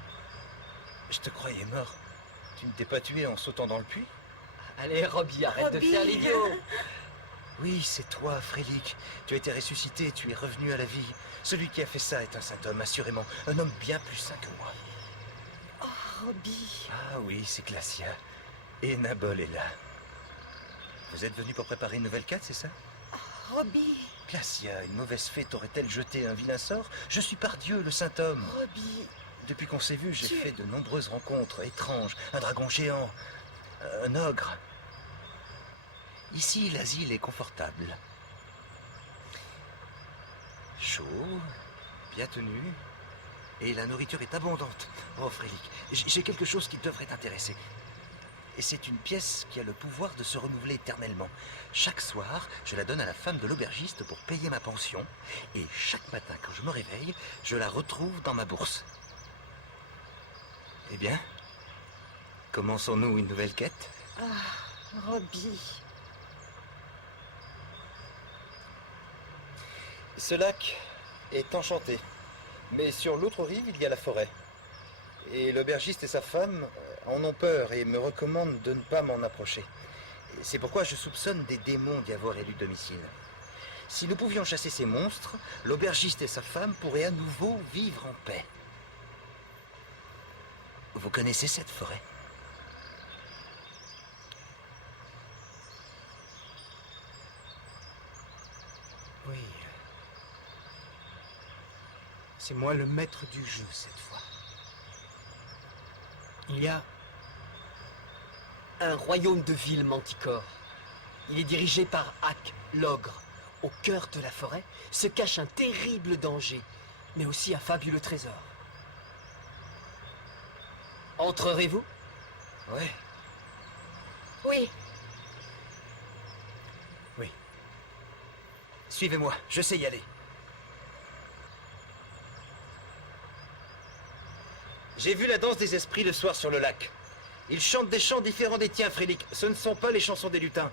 Je te croyais mort. Tu ne t'es pas tué en sautant dans le puits? Allez, Robbie, arrête de faire l'idiot. Oui, c'est toi, Frédéric. Tu as été ressuscité, tu es revenu à la vie. Celui qui a fait ça est un saint homme, assurément. Un homme bien plus saint que moi. Oh, Robbie. Ah oui, c'est Glacia. Et Nabol est là. Vous êtes venu pour préparer une nouvelle quête, c'est ça? Robbie. Glacia, une mauvaise fée t'aurait-elle jeté un vilain sort? Je suis par Dieu, le saint homme. Robbie. Depuis qu'on s'est vu, j'ai fait de nombreuses rencontres étranges. Un dragon géant, un ogre. Ici, l'asile est confortable. Chaud, bien tenu, et la nourriture est abondante. Oh, Frédéric, j'ai quelque chose qui devrait t'intéresser. Et c'est une pièce qui a le pouvoir de se renouveler éternellement. Chaque soir, je la donne à la femme de l'aubergiste pour payer ma pension. Et chaque matin, quand je me réveille, je la retrouve dans ma bourse. Eh bien, commençons-nous une nouvelle quête? Ah, Robbie. Ce lac est enchanté. Mais sur l'autre rive, il y a la forêt. Et l'aubergiste et sa femme en ont peur et me recommandent de ne pas m'en approcher. C'est pourquoi je soupçonne des démons d'y avoir élu domicile. Si nous pouvions chasser ces monstres, l'aubergiste et sa femme pourraient à nouveau vivre en paix. Vous connaissez cette forêt? Oui. C'est moi le maître du jeu cette fois. Il y a un royaume de ville Manticore. Il est dirigé par Ak, l'ogre. Au cœur de la forêt se cache un terrible danger, mais aussi un fabuleux trésor. Entrerez-vous? Ouais. Oui. Oui. Suivez-moi, je sais y aller. J'ai vu la danse des esprits le soir sur le lac. Ils chantent des chants différents des tiens, Frédéric. Ce ne sont pas les chansons des lutins.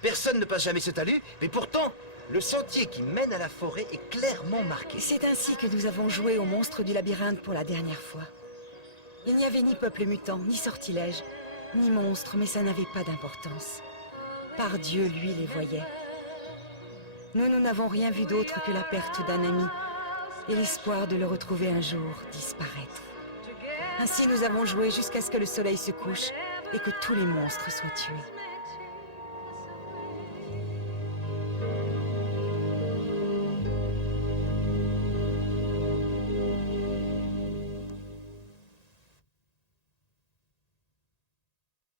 Personne ne passe jamais ce talus, mais pourtant, le sentier qui mène à la forêt est clairement marqué. C'est ainsi que nous avons joué au monstre du labyrinthe pour la dernière fois. Il n'y avait ni peuple mutant, ni sortilège, ni monstre, mais ça n'avait pas d'importance. Par Dieu, lui, les voyait. Nous n'avons rien vu d'autre que la perte d'un ami et l'espoir de le retrouver un jour disparaître. Ainsi, nous avons joué jusqu'à ce que le soleil se couche et que tous les monstres soient tués.